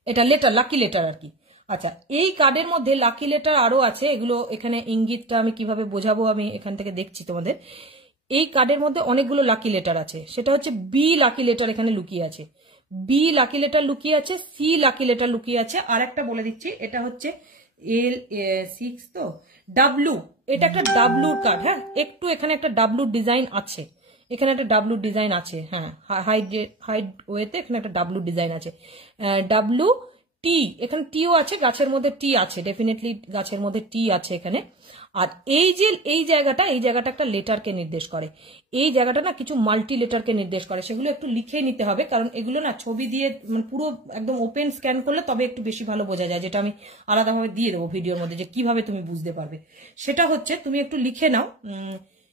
এটা লেটার, লাকি লেটার আর কি। আচ্ছা, এই কার্ডের মধ্যে লাকি লেটার আরো আছে, এগুলো এখানে ইঙ্গিতটা আমি কিভাবে বোঝাবো আমি এখান থেকে দেখছি তোমাদের। এই কার্ডের মধ্যে অনেকগুলো লাকি লেটার আছে, সেটা হচ্ছে বি লাকি লেটার এখানে লুকিয়ে আছে, বি লাকি লেটার লুকিয়ে আছে, সি লাকি লেটার লুকিয়ে আছে, আর একটা বলে দিচ্ছি এটা হচ্ছে L6 তো ডাব্লু, এটা একটা ডাব্লুর কার্ড। হ্যাঁ, একটু এখানে একটা ডাব্লুর ডিজাইন আছে, এখানে একটা ডাব্লুর ডিজাইন আছে। হ্যাঁ, হাইড ওয়েতে এখানে একটা ডাব্লুর ডিজাইন আছে। ডাব্লু টি, এখানে টিও আছে, গাছের মধ্যে টি আছে, ডেফিনেটলি গাছের মধ্যে টি আছে এখানে। আর এই যে এই জায়গাটা একটা লেটারকে নির্দেশ করে, এই জায়গাটা না কিছু মাল্টি লেটারকে নির্দেশ করে, সেগুলো একটু লিখে নিতে হবে, কারণ এগুলো না ছবি দিয়ে মানে পুরো একদম ওপেন স্ক্যান করলে তবে একটু বেশি ভালো বোঝা যায়, যেটা আমি আলাদাভাবে দিয়ে দেবো ভিডিওর মধ্যে যে কিভাবে তুমি বুঝতে পারবে। সেটা হচ্ছে তুমি একটু লিখে নাও,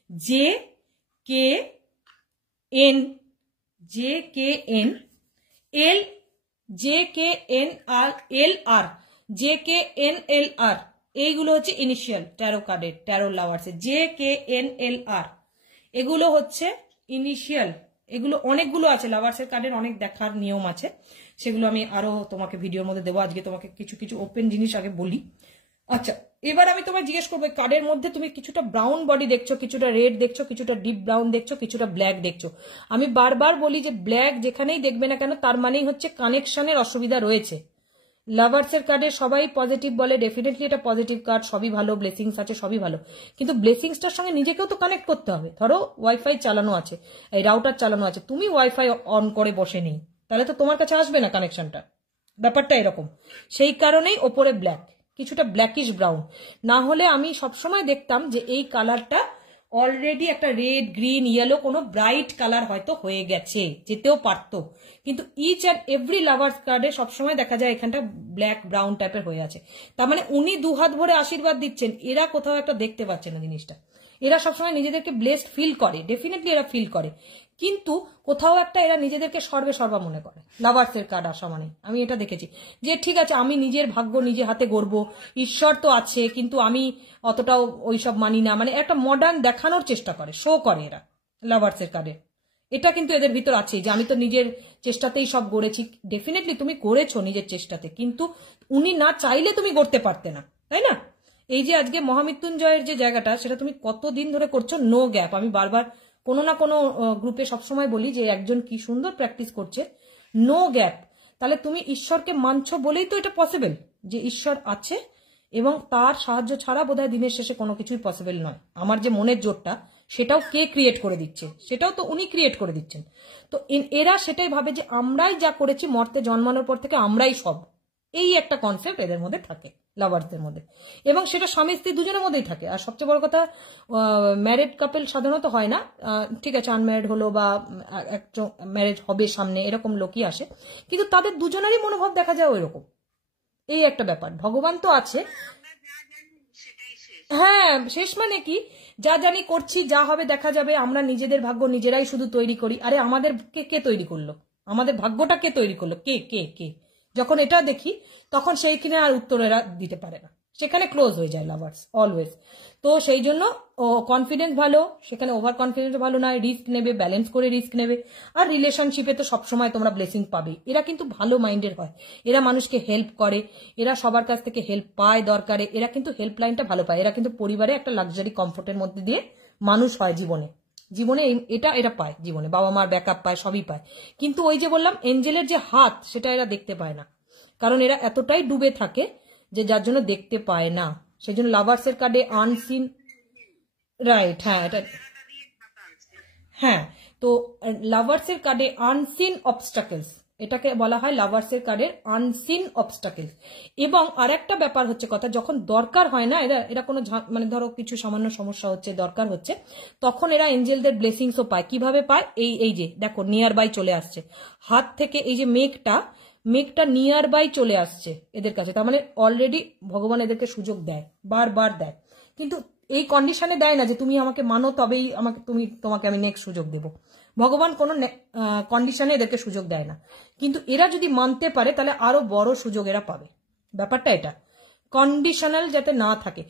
J K N L JKNL এইগুলো হচ্ছে ইনিশিয়াল ট্যারো কার্ডের, ট্যারো লাভার্সের JKNLR এগুলো হচ্ছে ইনিশিয়াল। এগুলো অনেকগুলো আছে লাভার্সের কার্ডের, অনেক দেখার নিয়ম আছে, সেগুলো আমি আরো তোমাকে ভিডিওর মধ্যে দেবো। আজকে তোমাকে কিছু কিছু ওপেন জিনিস আগে বলি। আচ্ছা, এবার আমি তোমায় জিজ্ঞেস করবো কার্ডের মধ্যে তুমি কিছুটা ব্রাউন বডি দেখছো, কিছুটা রেড দেখছো, কিছুটা ডিপ ব্রাউন দেখছো, কিছুটা ব্ল্যাক দেখছো। আমি বারবার বলি যে ব্ল্যাক যেখানেই দেখবে না কেন তার মানেই হচ্ছে কানেকশনের অসুবিধা রয়েছে। লাভার্সের কার্ডে সবাই পজিটিভ বলে, ডেফিনেটলি এটা পজিটিভ কার্ড, সবই ভালো, ব্লেসিংস আছে, সবই ভালো, কিন্তু ব্লেসিংসটার সঙ্গে নিজেকেও তো কানেক্ট করতে হবে। ধরো ওয়াইফাই চালানো আছে, এই রাউটার চালানো আছে, তুমি ওয়াইফাই অন করে বসে নেই, তাহলে তো তোমার কাছে আসবে না কানেকশনটা, ব্যাপারটা এরকম। সেই কারণেই ওপরে ব্ল্যাক, কিছুটা ব্ল্যাকিশ ব্রাউন। না হলে আমি সবসময় দেখতাম যে এই কালারটা অলরেডি একটা রেড গ্রিন ইয়েলো কোনো ব্রাইট কালার হয়তো হয়ে গেছে, যেতেও পারতো, কিন্তু ইচ অ্যান্ড এভরি লাভার্স কার্ডে সবসময় দেখা যায় এখানটা ব্ল্যাক ব্রাউন টাইপের হয়ে আছে। তার মানে উনি দুহাত ভরে আশীর্বাদ দিচ্ছেন, এরা কোথাও একটা দেখতে পাচ্ছে না জিনিসটা, এরা সবসময় নিজেদেরকে ব্লেসড ফিল করে, ডেফিনেটলি এরা ফিল করে, কিন্তু কোথাও একটা এরা নিজেদেরকে সর্বা মনে করে। লাভার্সের কার্ড আসা মানে আমি এটা দেখেছি যে ঠিক আছে আমি নিজের ভাগ্য নিজে হাতে গড়ব, ঈশ্বর তো আছে কিন্তু আমি অতটাও ওইসব মানি না, মানে একটা মডার্ন দেখানোর চেষ্টা করে, শো করে এরা লাভার্সের কার্ডে। এটা কিন্তু এদের ভিতর আছে যে আমি তো নিজের চেষ্টাতেই সব গড়েছি। ডেফিনেটলি তুমি করেছো নিজের চেষ্টাতে, কিন্তু উনি না চাইলে তুমি গড়তে পারতে না, তাই না? এই যে আজকে মহামৃত্যুঞ্জয়ের যে জায়গাটা সেটা তুমি কতদিন ধরে করছো, নো গ্যাপ। আমি বারবার কোনো না কোনো গ্রুপে সবসময় বলি যে একজন কি সুন্দর প্র্যাকটিস করছে, নো গ্যাপ। তাহলে তুমি ঈশ্বরকে মানছো বলেই তো এটা পসিবল, যে ঈশ্বর আছে এবং তার সাহায্য ছাড়া বোধহয় দিনের শেষে কোনো কিছুই পসিবল নয়। আমার যে মনের জোরটা সেটাও কে ক্রিয়েট করে দিচ্ছে, সেটাও তো উনি ক্রিয়েট করে দিচ্ছেন। তো এরা সেটাই ভাবে যে আমরাই যা করেছি, মর্তে জন্মানোর পর থেকে আমরাই সব, এই একটা কনসেপ্ট এদের মধ্যে থাকে লাভার্সদের মধ্যে, এবং সেটা স্বামী স্ত্রী দুজনের মধ্যেই থাকে। আর সবচেয়ে বড় কথা ম্যারিড কাপল সাধারণত হয় না, ঠিক আছে আনম্যারিড হলো বা একটা ম্যারেজ হবে সামনে এরকম লোকই আসে, কিন্তু তাদের দুজনেরই মনোভাব দেখা যায় ওই রকম। এই একটা ব্যাপার। ভগবান তো আছে, আমরা যা জানি সেটাই শেষ। হ্যাঁ শেষ মানে কি, যা জানি করছি, যা হবে দেখা যাবে। আমরা নিজেদের ভাগ্য নিজেরাই শুধু তৈরি করি। আরে আমাদের কে কে তৈরি করলো? আমাদের ভাগ্যটা কে তৈরি করলো? কে কে কে? যখন এটা দেখি তখন সেই কিনা আর উত্তর এরা দিতে পারে না, সেখানে ক্লোজ হয়ে যায় লাভার্স অলওয়েজ। তো সেই জন্য কনফিডেন্স ভালো, সেখানে ওভার কনফিডেন্স ভালো নয়, রিস্ক নেবে, ব্যালেন্স করে রিস্ক নেবে। আর রিলেশনশিপে তো সবসময় তোমরা ব্লেসিং পাবে। এরা কিন্তু ভালো মাইন্ডের হয়, এরা মানুষকে হেল্প করে, এরা সবার কাছ থেকে হেল্প পায় দরকারে, এরা কিন্তু হেল্পলাইনটা ভালো পায়। এরা কিন্তু পরিবারে একটা লাক্সারি কমফোর্টের মধ্যে দিয়ে মানুষ হয় জীবনে, জীবনে এটা এরা পায়, জীবনে বাবা মার ব্যাকআপ পায়, সবই পায়। কিন্তু ওই যে বললাম এঞ্জেলের যে হাত, সেটা এরা দেখতে পায় না, কারণ এরা এতটাই ডুবে থাকে যে যার জন্য দেখতে পায় না। সেই জন্য লাভার্সের কার্ডে আনসিন, রাইট, হ্যাঁ এটা, হ্যাঁ তো লাভার্সের কার্ডে আনসিন অবস্টাকেলস, এটাকে বলা হয় লাভার্সের কার্ডের আনসিন অবস্টাকেলস। এবং আরেকটা ব্যাপার হচ্ছে কথা, যখন দরকার হয় না এরা কোনো মানে ধরো কিছু সামান্য সমস্যা হচ্ছে, দরকার হচ্ছে, তখন এরা এঞ্জেলদের ব্লেসিংসও পায়। কিভাবে পায়? এই যে দেখো নিয়ার বাই চলে আসছে হাত থেকে, এই যে মেঘটা নিয়ার বাই চলে আসছে এদের কাছে। তার মানে অলরেডি ভগবান এদেরকে সুযোগ দেয়, বারবার দেয়, কিন্তু এই কন্ডিশনে দেয় না যে তুমি আমাকে মানো তবেই তোমাকে আমি নেক্সট সুযোগ দেব। ভগবান কোনো কন্ডিশনে এদেরকে সুযোগ দেয় না, কিন্তু এরা যদি মানতে পারে তাহলে আরো বড় সুযোগ এরা পাবে। ব্যাপারটা এটা, কন্ডিশনাল যাতে না থাকে।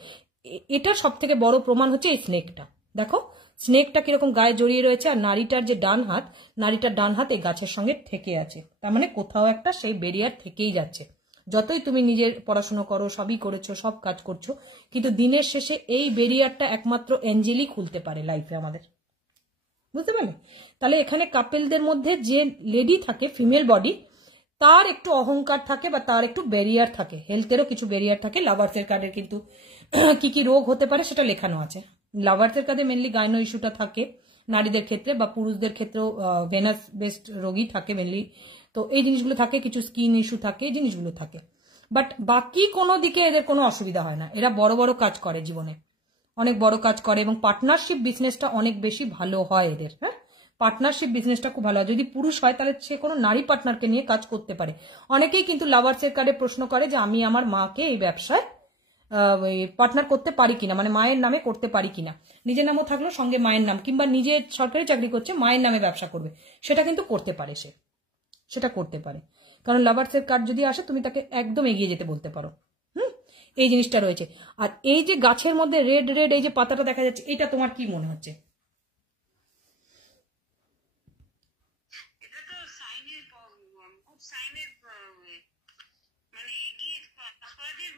এটা সব থেকে বড় প্রমাণ হচ্ছে এই স্নেকটা। দেখো স্নেকটা কিরকম গায়ে জড়িয়ে রয়েছে, আর নারীটার ডান হাত এই গাছের সঙ্গে থেকে আছে। তার মানে কোথাও একটা সেই ব্যারিয়ার থেকেই যাচ্ছে। যতই তুমি নিজের পড়াশোনা করো, সবই করেছো, সব কাজ করছো, কিন্তু দিনের শেষে এই ব্যারিয়ারটা একমাত্র এঞ্জেলই খুলতে পারে লাইফে আমাদের, বুঝতে পারলে? তাহলে এখানে কাপেলদের মধ্যে যে লেডি থাকে, ফিমেল বডি, তার একটু অহংকার থাকে বা তার একটু ব্যারিয়ার থাকে, হেলথেরও কিছু ব্যারিয়ার থাকে। লাভার্সের কার্ডের কিন্তু কি কি রোগ হতে পারে সেটা লেখানো আছে। লাভার্সের কার্ডে মেনলি গাইনো ইস্যুটা থাকে নারীদের ক্ষেত্রে, বা পুরুষদের ক্ষেত্রেও ভেনাস বেসড রোগী থাকে মেনলি। তো এই জিনিসগুলো থাকে, কিছু স্কিন ইস্যু থাকে, এই জিনিসগুলো থাকে। বাট বাকি কোনো দিকে এদের কোনো অসুবিধা হয় না। এরা বড় বড় কাজ করে জীবনে, অনেক বড় কাজ করে, এবং পার্টনারশিপ বিজনেসটা অনেক বেশি ভালো হয় এদের। হ্যাঁ, পার্টনারশিপ বিজনেসটা খুব ভালো হয়। যদি পুরুষ হয় তাহলে সে কোনো নারী পার্টনারকে নিয়ে কাজ করতে পারে। অনেকেই কিন্তু লাভার্সের কার্ডে প্রশ্ন করে যে আমি আমার মাকে এই ব্যবসায় পার্টনার করতে পারি কিনা, মানে মায়ের নামে করতে পারি কিনা। নিজের নামও থাকলো, সঙ্গে মায়ের নাম, কিংবা নিজে সরকারি চাকরি করছে, মায়ের নামে ব্যবসা করবে, সেটা কিন্তু করতে পারে সে, সেটা করতে পারে। কারণ লাভার্সের কার্ড যদি আসে তুমি তাকে একদম এগিয়ে যেতে বলতে পারো। এই জিনিসটা রয়েছে। আর এই যে গাছের মধ্যে রেড রেড এই যে পাতাটা দেখা যাচ্ছে, এটা তোমার কি মনে হচ্ছে? এটা তো সাইনের খুব সাইনের মানে এগিয়ে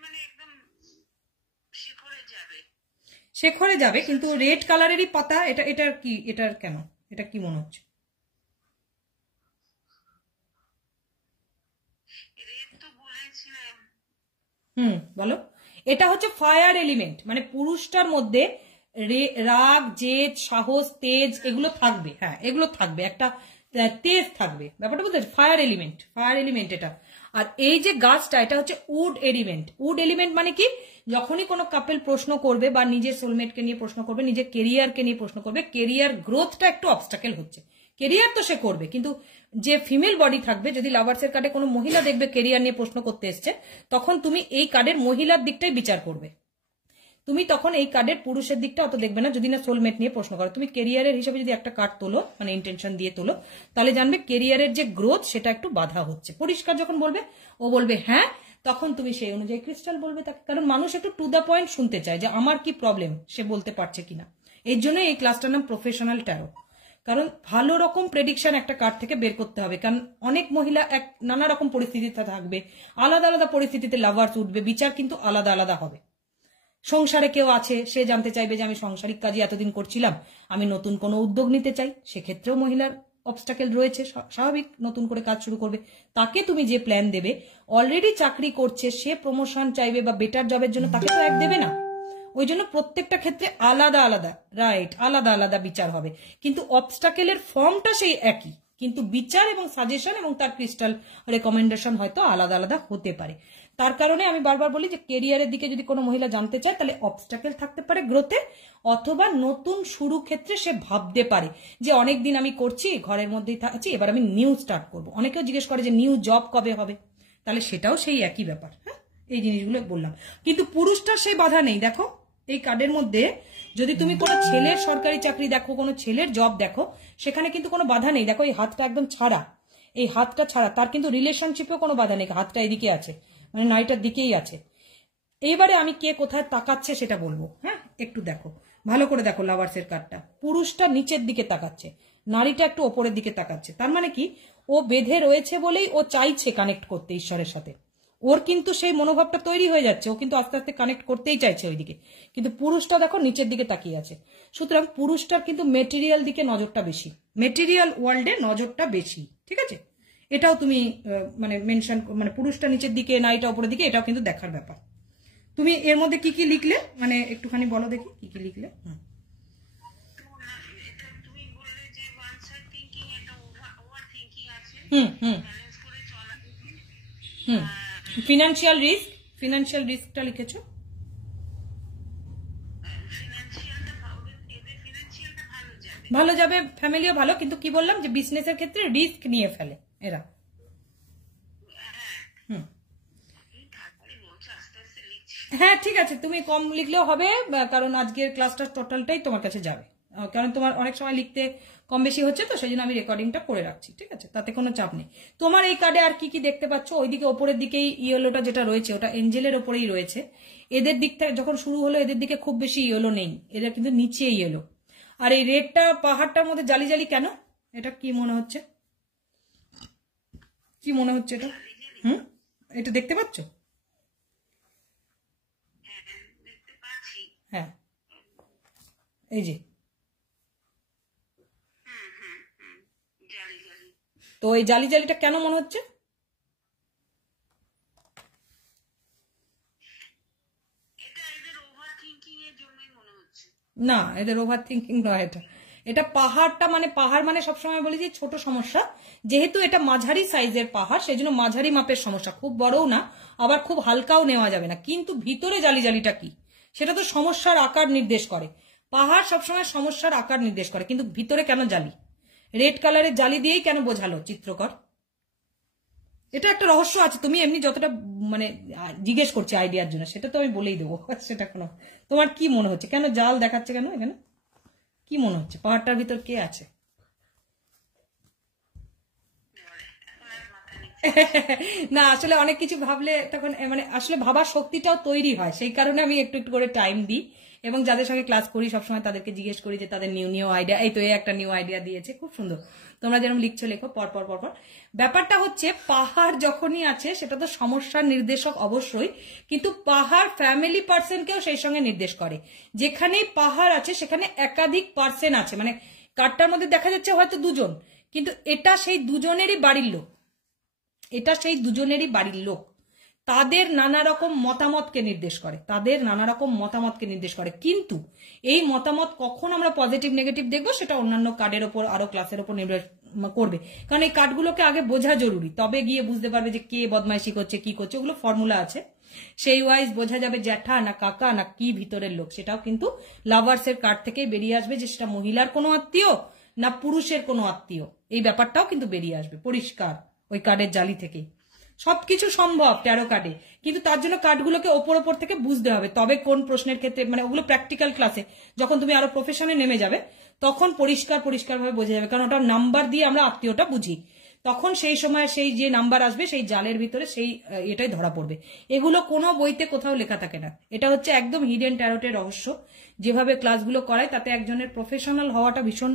মানে একদম শেখরে যাবে, কিন্তু রেড কালারেরই পাতা, এটার কি, এটার কেন, এটা কি মনে হচ্ছে? বলো। এটা হচ্ছে ফায়ার এলিমেন্ট, মানে পুরুষটার মধ্যে রাগ, জেদ, সাহস, তেজ এগুলো থাকবে। হ্যাঁ এগুলো থাকবে, একটা তেজ থাকবে। ব্যাপারটা বুঝতে পারছো? ফায়ার এলিমেন্ট এটা। আর এই যে গাছটা, এটা হচ্ছে উড এলিমেন্ট। উড এলিমেন্ট মানে কি, যখনই কোনো কাপেল প্রশ্ন করবে বা নিজের সোলমেটকে নিয়ে প্রশ্ন করবে, নিজের কেরিয়ারকে নিয়ে প্রশ্ন করবে, কেরিয়ার গ্রোথটা একটু অবস্টাকেল হচ্ছে। কেরিয়ার তো সে করবে, কিন্তু যে ফিমেল বডি থাকবে, যদি লাভার্সের কার্ডে কোনো মহিলা দেখবে কেরিয়ার নিয়ে প্রশ্ন করতে এসছে, তখন তুমি এই কার্ডের মহিলার দিকটাই বিচার করবে। তুমি তখন এই কার্ডের পুরুষের দিকটা অত দেখবে না, যদি না সোলমেট নিয়ে প্রশ্ন করো। তুমি কেরিয়ারের হিসেবে যদি একটা কার্ড তোলো, মানে ইন্টেনশন দিয়ে তোলো, তাহলে জানবে কেরিয়ারের যে গ্রোথ সেটা একটু বাধা হচ্ছে। পরিষ্কার যখন বলবে, ও বলবে হ্যাঁ, তখন তুমি সেই অনুযায়ী ক্রিস্টাল বলবে তাকে। কারণ মানুষ একটু টু দ্য পয়েন্ট শুনতে চায় যে আমার কি প্রবলেম, সে বলতে পারছে কিনা। এর জন্য এই ক্লাসটার নাম প্রফেশনাল ট্যারো। কারণ ভালো রকম প্রেডিকশন একটা কার্ড থেকে বের করতে হবে। কারণ অনেক মহিলা নানা রকম পরিস্থিতিতে থাকবে, আলাদা আলাদা পরিস্থিতিতে লাভার্স উঠবে, বিচার কিন্তু আলাদা আলাদা হবে। সংসারে কেউ আছে, সে জানতে চাইবে যে আমি সাংসারিক কাজই এতদিন করছিলাম, আমি নতুন কোনো উদ্যোগ নিতে চাই, সেক্ষেত্রেও মহিলার অবস্টাকেল রয়েছে, স্বাভাবিক, নতুন করে কাজ শুরু করবে। তাকে তুমি যে প্ল্যান দেবে, অলরেডি চাকরি করছে, সে প্রমোশন চাইবে বা বেটার জবের জন্য, তাকে তো এক দেবে না। ওই জন্য প্রত্যেকটা ক্ষেত্রে আলাদা আলাদা, রাইট, আলাদা আলাদা বিচার হবে। কিন্তু অবস্টাকেলের ফর্মটা সেই একই, কিন্তু বিচার এবং সাজেশন এবং তার ক্রিস্টাল রেকমেন্ডেশন হয়তো আলাদা আলাদা হতে পারে। তার কারণে আমি বারবার বলি যে কেরিয়ারের দিকে যদি কোনো মহিলা জানতে চায়, তাহলে অবস্টাকেল থাকতে পারে গ্রোথে, অথবা নতুন শুরু ক্ষেত্রে সে ভাবতে পারে যে অনেকদিন আমি করছি, ঘরের মধ্যেই থাকছি, এবার আমি নিউ স্টার্ট করবো। অনেকেও জিজ্ঞেস করে যে নিউ জব কবে হবে, তাহলে সেটাও সেই একই ব্যাপার। হ্যাঁ, এই জিনিসগুলো বললাম। কিন্তু পুরুষটার সেই বাধা নেই। দেখো এই কার্ডের মধ্যে যদি তুমি কোনো ছেলের সরকারি চাকরি দেখো, কোনো ছেলের জব দেখো, সেখানে কিন্তু কোনো বাধা নেই। দেখো এই হাতটা একদম ছাড়া, এই হাতটা ছাড়া, তার কিন্তু রিলেশনশিপেও কোনো বাধা নেই। হাতটা এদিকে আছে, মানে নারীটার দিকেই আছে। এইবারে আমি কে কোথায় তাকাচ্ছে সেটা বলবো। হ্যাঁ, একটু দেখো, ভালো করে দেখো লাভার্সের কার্ডটা। পুরুষটা নিচের দিকে তাকাচ্ছে, নারীটা একটু ওপরের দিকে তাকাচ্ছে। তার মানে কি, ও বেঁধে রয়েছে বলেই ও চাইছে কানেক্ট করতে ঈশ্বরের সাথে। ওর কিন্তু সেই মনোভাবটা তৈরি হয়ে যাচ্ছে, ও কিন্তু আস্তে আস্তে কানেক্ট করতেই চাইছে ওইদিকে। কিন্তু পুরুষটা দেখো নিচের দিকে তাকিয়ে আছে। সুতরাং পুরুষটার কিন্তু মেটেরিয়াল দিকে নজরটা বেশি, মেটেরিয়াল ওয়ার্ল্ডে নজরটা বেশি। ঠিক আছে, এটাও তুমি মানে মেনশন, মানে পুরুষটা নিচের দিকে নারীটা উপরের দিকে, এটাও কিন্তু দেখার ব্যাপার। তুমি এর মধ্যে কি কি লিখলে, মানে একটুখানি বলো দেখি কি কি লিখলে। ফিনান্সিয়াল রিস্ক, ফিনান্সিয়াল রিস্কটা লিখেছো। ভালো যাবে, ফ্যামিলিও ভালো, কিন্তু কি বললাম যে বিজনেসের ক্ষেত্রে রিস্ক নিয়ে ফেলে এরা। হ্যাঁ ঠিক আছে, তুমি কম লিখলেও হবে, কারণ আজকের ক্লাসটা টোটালটাই তোমার কাছে যাবে। কারণ তোমার অনেক সময় লিখতে কম বেশি হচ্ছে, তো সেই জন্য আমি রেকর্ডিংটা করে রাখছি। ঠিক আছে, তাতে কোনো চাপ নেই। তোমার এই কার্ডে আর কি কি দেখতে পাচ্ছ, ওইদিকে ওপরের দিকেই ইয়েলোটা যেটা রয়েছে ওটা এঞ্জেলের ওপরেই রয়েছে। এদের দিক থেকে যখন শুরু হলো, এদের দিকে খুব বেশি ইয়েলো নেই, এদের কিন্তু নিচে ইয়েলো। আর এই রেডটা পাহাড়টার মধ্যে জালি জালি কেন, এটা কি মনে হচ্ছে, কি মনে হচ্ছে এটা? এটা দেখতে পাচ্ছ? হ্যাঁ, এই যে, তো এই জালি জালিটা কেন মনে হচ্ছে? না, এদের ওভার থিঙ্কিং নয় এটা। এটা পাহাড়টা মানে, পাহাড় মানে সবসময় বলি যে ছোট সমস্যা, যেহেতু এটা মাঝারি সাইজের পাহাড় সেই জন্য মাঝারি মাপের সমস্যা, খুব বড়ও না আবার খুব হালকাও নেওয়া যাবে না। কিন্তু ভিতরে জালি জালিটা কি, সেটা তো সমস্যার আকার নির্দেশ করে। পাহাড় সবসময় সমস্যার আকার নির্দেশ করে, কিন্তু ভিতরে কেন জালি, রেড কালারের জালি দিয়েই কেন বোঝালো চিত্রকর? এটা একটা রহস্য আছে। তুমি এমনি যতটা মানে জিজ্ঞেস করছি আইডিয়ার জন্য, সেটা তো আমি বলেই দেবো। সেটা কোনো, তোমার কি মনে হচ্ছে, কেন জাল দেখাচ্ছে, কেন এখানে কি মনে হচ্ছে, পাহাড়টার ভিতর কে আছে? না আসলে অনেক কিছু ভাবলে তখন মানে আসলে ভাবার শক্তিটাও তৈরি হয়, সেই কারণে আমি একটু একটু করে টাইম দিই, এবং যাদের সঙ্গে ক্লাস করি সবসময় তাদেরকে জিজ্ঞেস করি যে তাদের নিউ নিউ আইডিয়া। এই তো একটা নিউ আইডিয়া দিয়েছে, খুব সুন্দর। তোমরা যেরকম লিখছো লেখো পরপর পরপর। ব্যাপারটা হচ্ছে পাহাড় যখনই আছে সেটা তো সমস্যার নির্দেশক অবশ্যই, কিন্তু পাহাড় ফ্যামিলি পার্সনকেও সেই সঙ্গে নির্দেশ করে। যেখানে পাহাড় আছে সেখানে একাধিক পার্সন আছে, মানে কার্ডটার মধ্যে দেখা যাচ্ছে হয়তো দুজন, কিন্তু এটা সেই দুজনেরই বাড়ির লোক, এটা সেই দুজনেরই বাড়ির লোক। তাদের নানা রকম মতামতকে নির্দেশ করে, তাদের নানা রকম মতামতকে নির্দেশ করে। কিন্তু এই মতামত কখন আমরা পজিটিভ নেগেটিভ দেখবো সেটা অন্যান্য কার্ডের ওপর, আরো ক্লাসের ওপর নির্ভর করবে। কারণ এই কার্ডগুলোকে আগে বোঝা জরুরি, তবে গিয়ে বুঝতে পারবে যে কে বদমাইশি করছে, কি করছে। ওগুলো ফর্মুলা আছে, সেই ওয়াইজ বোঝা যাবে জ্যাঠা না কাকা না কি ভিতরের লোক। সেটাও কিন্তু লাভার্সের কার্ড থেকেই বেরিয়ে আসবে যে সেটা মহিলার কোনো আত্মীয় না পুরুষের কোনো আত্মীয়, এই ব্যাপারটাও কিন্তু বেরিয়ে আসবে পরিষ্কার ওই কার্ডের জালি থেকেই। সবকিছু সম্ভব ট্যারো কার্ডে, কিন্তু তার জন্য কার্ডগুলোকে ওপর ওপর থেকে বুঝতে হবে। তবে কোন প্রশ্নের ক্ষেত্রে, মানে ওগুলো প্র্যাকটিক্যাল ক্লাসে যখন তুমি আরো প্রফেশনে নেমে যাবে তখন পরিষ্কারভাবে বোঝা যাবে, কারণ ওটা নাম্বার দিয়ে আমরা আত্মীয়টা বুঝি। তখন সেই সময় সেই যে নাম্বার আসবে সেই জালের ভিতরে সেই এটাই ধরা পড়বে। এগুলো কোনো বইতে কোথাও লেখা থাকে না, এটা হচ্ছে একদম হিডেন ট্যারোটের রহস্য। যেভাবে ক্লাসগুলো করায় তাতে একজনের প্রফেশনাল হওয়াটা ভীষণ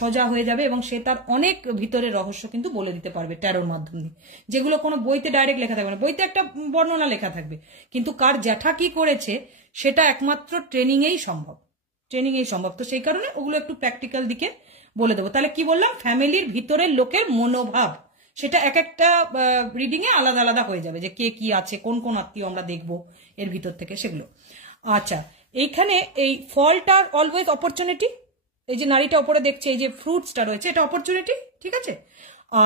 সোজা হয়ে যাবে, এবং সে তার অনেক ভিতরের রহস্য কিন্তু বলে দিতে পারবে ট্যারোর মাধ্যমে, যেগুলো কোনো বইতে ডাইরেক্ট লেখা থাকবে না। বইতে একটা বর্ণনা লেখা থাকবে, কিন্তু কার জ্যাঠা কি করেছে সেটা একমাত্র ট্রেনিংয়েই সম্ভব, ট্রেনিংয়েই সম্ভব। তো সেই কারণে ওগুলো একটু প্র্যাকটিক্যাল দিকে বলে দেবো। তাহলে কি বললাম, ফ্যামিলির ভিতরের লোকের মনোভাব, সেটা এক একটা রিডিং এ আলাদা আলাদা হয়ে যাবে, যে কে কি আছে, কোন কোন আত্মীয় আমরা দেখবো এর ভিতর থেকে, সেগুলো। আচ্ছা, এইখানে এই ফলটা অলওয়েজ অপরচুনিটি, এই যে নারীটা উপরে দেখছে এই যে ফ্রুটসটা রয়েছে এটা অপরচুনিটি, ঠিক আছে।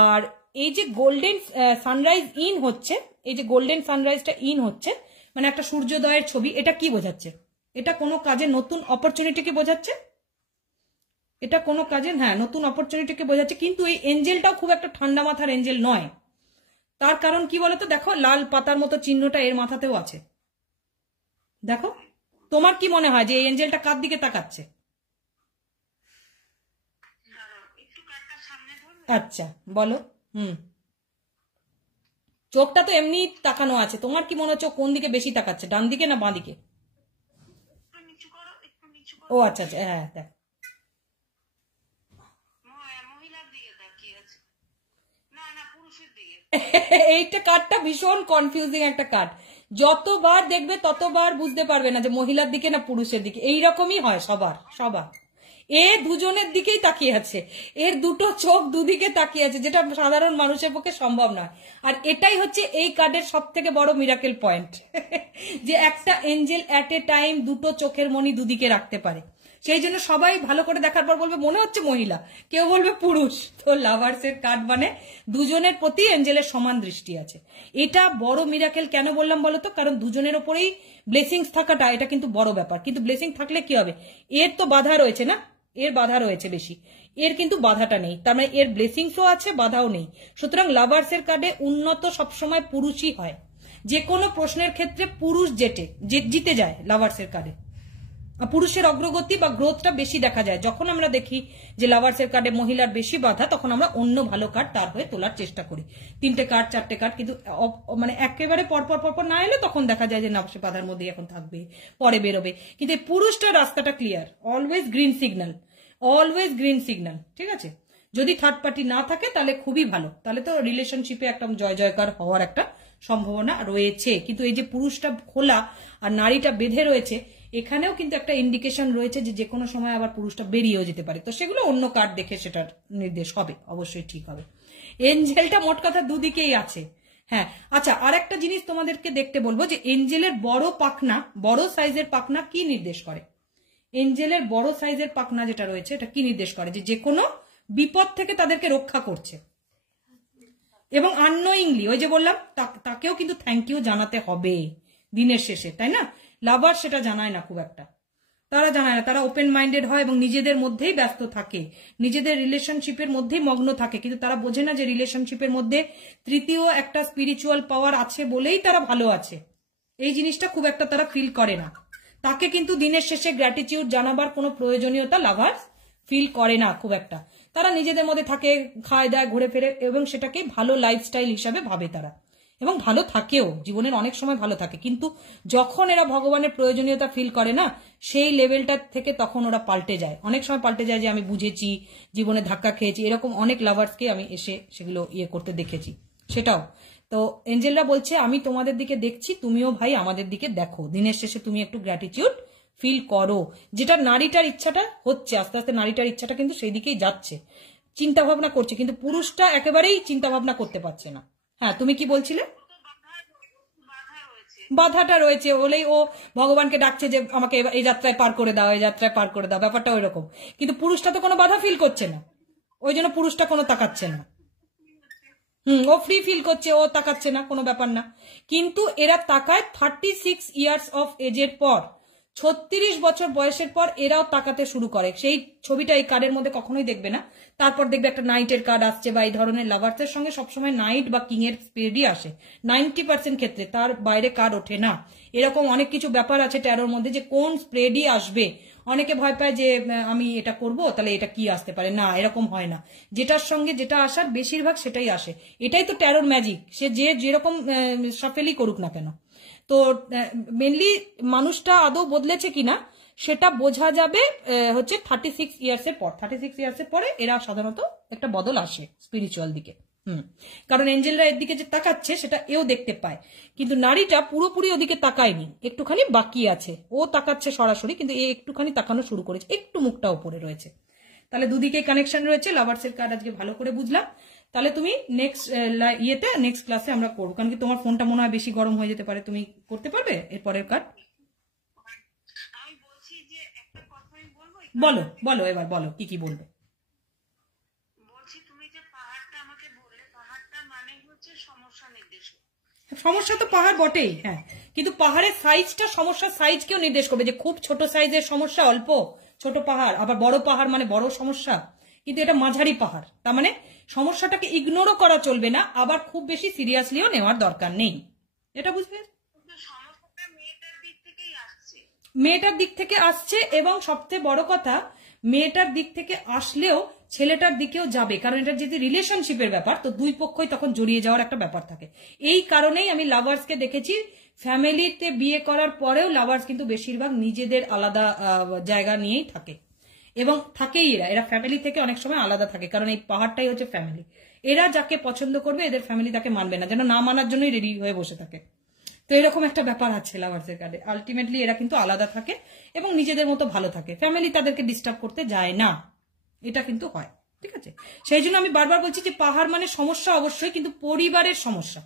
আর এই যে গোল্ডেন সানরাইজ ইন হচ্ছে, এই যে গোল্ডেন সানরাইজটা ইন হচ্ছে মানে একটা সূর্যোদয়ের ছবি, এটা কি বোঝাচ্ছে? এটা কোনো কাজে নতুন অপরচুনিটিকে বোঝাচ্ছে, এটা কোনো কাজে হ্যাঁ নতুন অপরচুনিটিকে বোঝাচ্ছে। কিন্তু এই এঞ্জেলটাও খুব একটা ঠান্ডা মাথার এঞ্জেল নয়, তার কারণ কি বলতো, দেখো লাল পাতার মতো চিহ্নটা এর মাথাতেও আছে। দেখো, তোমার কি মনে হয় যে এই এঞ্জেলটা কার দিকে তাকাচ্ছে? আচ্ছা বলো। চোখটা তো এমনি তাকানো আছে, তোমার কি মনে হচ্ছে কোন দিকে বেশি তাকাচ্ছে, ডান দিকে না বাঁ দিকে? ও আচ্ছা আচ্ছা, হ্যাঁ দেখ, এইটা কার্ডটা ভীষণ কনফিউজিং একটা কার্ড। যতবার দেখবে ততবার বুঝতে পারবে না যে মহিলার দিকে না পুরুষের দিকে। এইরকমই হয় সবার সবার। এ দুজনের দিকেই তাকিয়ে আছে, এর দুটো চোখ দুদিকে তাকিয়ে আছে, যেটা সাধারণ মানুষের পক্ষে সম্ভব নয়। আর এটাই হচ্ছে এই কার্ডের সব থেকে বড় মিরাকেল পয়েন্ট, যে একটা এঞ্জেল অ্যাট এ টাইম দুটো চোখের মনি দুদিকে রাখতে পারে। সেই জন্য সবাই ভালো করে দেখার পর বলবে মনে হচ্ছে মহিলা, কেউ বলবে পুরুষ। তো লাভার্সের কার্ড মানে দুজনের প্রতি এঞ্জেলের সমান দৃষ্টি আছে। এটা বড় মিরাকেল কেন বললাম বলতো, কারণ দুজনের ওপরেই ব্লেসিংস থাকাটা এটা কিন্তু বড় ব্যাপার। কিন্তু ব্লেসিং থাকলে কি হবে, এর তো বাধা রয়েছে না, এর বাধা রয়েছে বেশি, এর কিন্তু বাধাটা নেই, তার মানে এর ব্লেসিংসও আছে বাধাও নেই। সুতরাং লাভার্সের কার্ডে উন্নত সবসময় পুরুষই হয়। যে কোনো প্রশ্নের ক্ষেত্রে পুরুষ জিতে যায় লাভার্সের কার্ডে। পুরুষের অগ্রগতি বা গ্রোথটা বেশি দেখা যায়। যখন আমরা দেখি যে লাভার্সের কার্ডে মহিলার বেশি বাধা, তখন আমরা অন্য ভালো কার্ড তার হয়ে তোলার চেষ্টা করি। 3টে কার্ড 4টে কার্ড, কিন্তু মানে একেবারে পরপর না এলে তখন দেখা যায় যে না, সে বাধার মধ্যে এখন থাকবে, পরে বেরোবে। কিন্তু এই পুরুষটার রাস্তাটা clear, always green signal, always green signal. ঠিক আছে, যদি থার্ড পার্টি না থাকে তাহলে খুবই ভালো, তাহলে তো রিলেশনশিপে একটা জয় জয়কার হওয়ার একটা সম্ভাবনা রয়েছে। কিন্তু এই যে পুরুষটা খোলা আর নারীটা বেঁধে রয়েছে, এখানেও কিন্তু একটা ইন্ডিকেশন রয়েছে যে কোনো সময় আবার পুরুষটা বেরিয়েও যেতে পারে। তো সেগুলো অন্য কার্ড দেখে সেটার নির্দেশ হবে, অবশ্যই ঠিক হবে। এঞ্জেলটা মোট কথা দুদিকেই আছে। হ্যাঁ আচ্ছা, আর একটা জিনিস তোমাদেরকে দেখতে বলবো, যে এঞ্জেলের বড় পাখনা, বড় সাইজের পাখনা কি নির্দেশ করে? এঞ্জেলের বড় সাইজের পাখনা যেটা রয়েছে, এটা কি নির্দেশ করে? যে কোনো বিপদ থেকে তাদেরকে রক্ষা করছে। এবং আননোয়িংলি, ওই যে বললাম, তাকেও কিন্তু থ্যাংক ইউ জানাতে হবে দিনের শেষে, তাই না? লাভার সেটা জানায় না খুব একটা, তারা জানায় না, তারা ওপেন মাইন্ডেড হয় এবং নিজেদের মধ্যেই ব্যস্ত থাকে, নিজেদের রিলেশনশিপের মধ্যেই মগ্ন থাকে। কিন্তু তারা বোঝে না যে রিলেশনশিপের মধ্যে তৃতীয় একটা স্পিরিচুয়াল পাওয়ার আছে বলেই তারা ভালো আছে। এই জিনিসটা খুব একটা তারা ফিল করে না। তাকে কিন্তু দিনের শেষে গ্র্যাটিটিউড জানাবার কোনো প্রয়োজনীয়তা লাভার ফিল করে না খুব একটা। তারা নিজেদের মধ্যে থাকে, খায় দায়, ঘুরে ফেরে, এবং সেটাকে ভালো লাইফস্টাইল হিসাবে ভাবে তারা, এবং ভালো থাকেও, জীবনের অনেক সময় ভালো থাকে। কিন্তু যখন এরা ভগবানের প্রয়োজনীয়তা ফিল করে না, সেই লেভেলটা থেকে তখন ওরা পাল্টে যায়। অনেক সময় পাল্টে যায় যে আমি বুঝেছি, জীবনে ধাক্কা খেয়েছি, এরকম অনেক লাভার্সকে আমি এসে সেগুলো করতে দেখেছি। সেটাও তো এঞ্জেলরা বলছে আমি তোমাদের দিকে দেখছি, তুমিও ভাই আমাদের দিকে দেখো, দিনের শেষে তুমি একটু গ্র্যাটিটিউড ফিল করো। যেটা নারীটার ইচ্ছাটা হচ্ছে, আস্তে আস্তে নারীটার ইচ্ছাটা কিন্তু সেই দিকেই যাচ্ছে, চিন্তা ভাবনা করছে, কিন্তু পুরুষটা একেবারেই চিন্তা ভাবনা করতে পারছে না। হ্যাঁ তুমি কি বলছিলে? বাধাটা রয়েছে বলেই ও ভগবানকে ডাকছে যে আমাকে এই যাত্রায় পার করে দাও, এই যাত্রায় পার করে দাও, ব্যাপারটা ওই রকম। কিন্তু পুরুষটা তো কোনো বাধা ফিল করছে না, ওই জন্য পুরুষটা কোনো তাকাচ্ছে না। ও ফ্রি ফিল করছে, ও তাকাচ্ছে না, কোনো ব্যাপার না। কিন্তু এরা তাকায় 36 ইয়ার্স অফ এজের পর, 36 বছর বয়সের পর এরাও তাকাতে শুরু করে। সেই ছবিটা এই কার্ডের মধ্যে কখনোই দেখবে না। তারপর দেখবে একটা নাইটের কার্ড আসছে, বা এই ধরনের লাভার্সের সঙ্গে সবসময় নাইট বা কিং এর স্পিরিটই আসে 90% ক্ষেত্রে, তার বাইরে কার্ড ওঠে না। এরকম অনেক কিছু ব্যাপার আছে ট্যারোর মধ্যে, যে কোন স্প্রেডই আসবে। অনেকে ভয় পায় যে আমি এটা করব, তাহলে এটা কি আসতে পারে, না এরকম হয় না। যেটার সঙ্গে যেটা আসার বেশিরভাগ সেটাই আসে। এটাই তো ট্যারোর ম্যাজিক, সে যেরকম সাফেলই করুক না কেন। তো মেনলি মানুষটা আদৌ বদলেছে কিনা সেটা বোঝা যাবে হচ্ছে 36 ইয়ার্সের পর। 36 ইয়ার্সের পরে এরা সাধারণত একটা বদল আসে স্পিরিচুয়াল দিকে। কারণ এঞ্জেলরা এর দিকে যে তাকাচ্ছে সেটা এও দেখতে পায়, কিন্তু নারীটা পুরোপুরি ওদিকে তাকায়নি, একটুখানি বাকি আছে। ও তাকাচ্ছে সরাসরি, কিন্তু এ একটুখানি তাকানো শুরু করেছে, একটু মুখটা উপরে রয়েছে। তাহলে দুদিকে কানেকশন রয়েছে। লাভার্সের কার্ড আজকে ভালো করে বুঝলাম। তাহলে তুমি নেক্সট ক্লাসে আমরা করবো, কারণ কি তোমার ফোনটা মনে হয় বেশি গরম হয়ে যেতে পারে। তুমি করতে পারবে এরপরের কার্ড? বলো বলো, এবার বলো কি কি বলবে। সমস্যা তো পাহাড় বটেই, হ্যাঁ, কিন্তু পাহাড়ের সাইজটা সমস্যার সাইজকেও নির্দেশ করবে, যে খুব ছোট সাইজের সমস্যা, অল্প ছোট পাহাড়, আবার বড় পাহাড় মানে বড় সমস্যা। কিন্তু এটা মাঝারি পাহাড়, তার মানে সমস্যাটাকে ইগনোরও করা চলবে না, আবার খুব বেশি সিরিয়াসলিও নেওয়ার দরকার নেই। এটা বুঝবে? মেয়েটার দিক থেকে আসছে, এবং সবচেয়ে বড় কথা মেয়েটার দিক থেকে আসলেও ছেলেটার দিকেও যাবে, কারণ এটা যদি রিলেশনশিপের ব্যাপার তো দুই পক্ষই তখন জড়িয়ে যাওয়ার একটা ব্যাপার থাকে। এই কারণেই আমি লাভার্সকে দেখেছি ফ্যামিলিতে বিয়ে করার পরেও লাভার্স কিন্তু বেশিরভাগ নিজেদের আলাদা জায়গা নিয়েই থাকে, এবং থাকেই এরা ফ্যামিলি থেকে অনেক সময় আলাদা থাকে, কারণ এই পাহাড়টাই হচ্ছে ফ্যামিলি। এরা যাকে পছন্দ করবে এদের ফ্যামিলি তাকে মানবে না, যেন না মানার জন্যই রেডি হয়ে বসে থাকে। তো এরকম একটা ব্যাপার আছে লাভার্সের কার্ডে। আলটিমেটলি এরা কিন্তু আলাদা থাকে এবং নিজেদের মতো ভালো থাকে, ফ্যামিলি তাদেরকে ডিস্টার্ব করতে যায় না, এটা কিন্তু হয়। ঠিক আছে, সেই জন্য আমি বারবার বলছি যে পাহাড় মানে সমস্যা অবশ্যই, কিন্তু পরিবারের সমস্যা।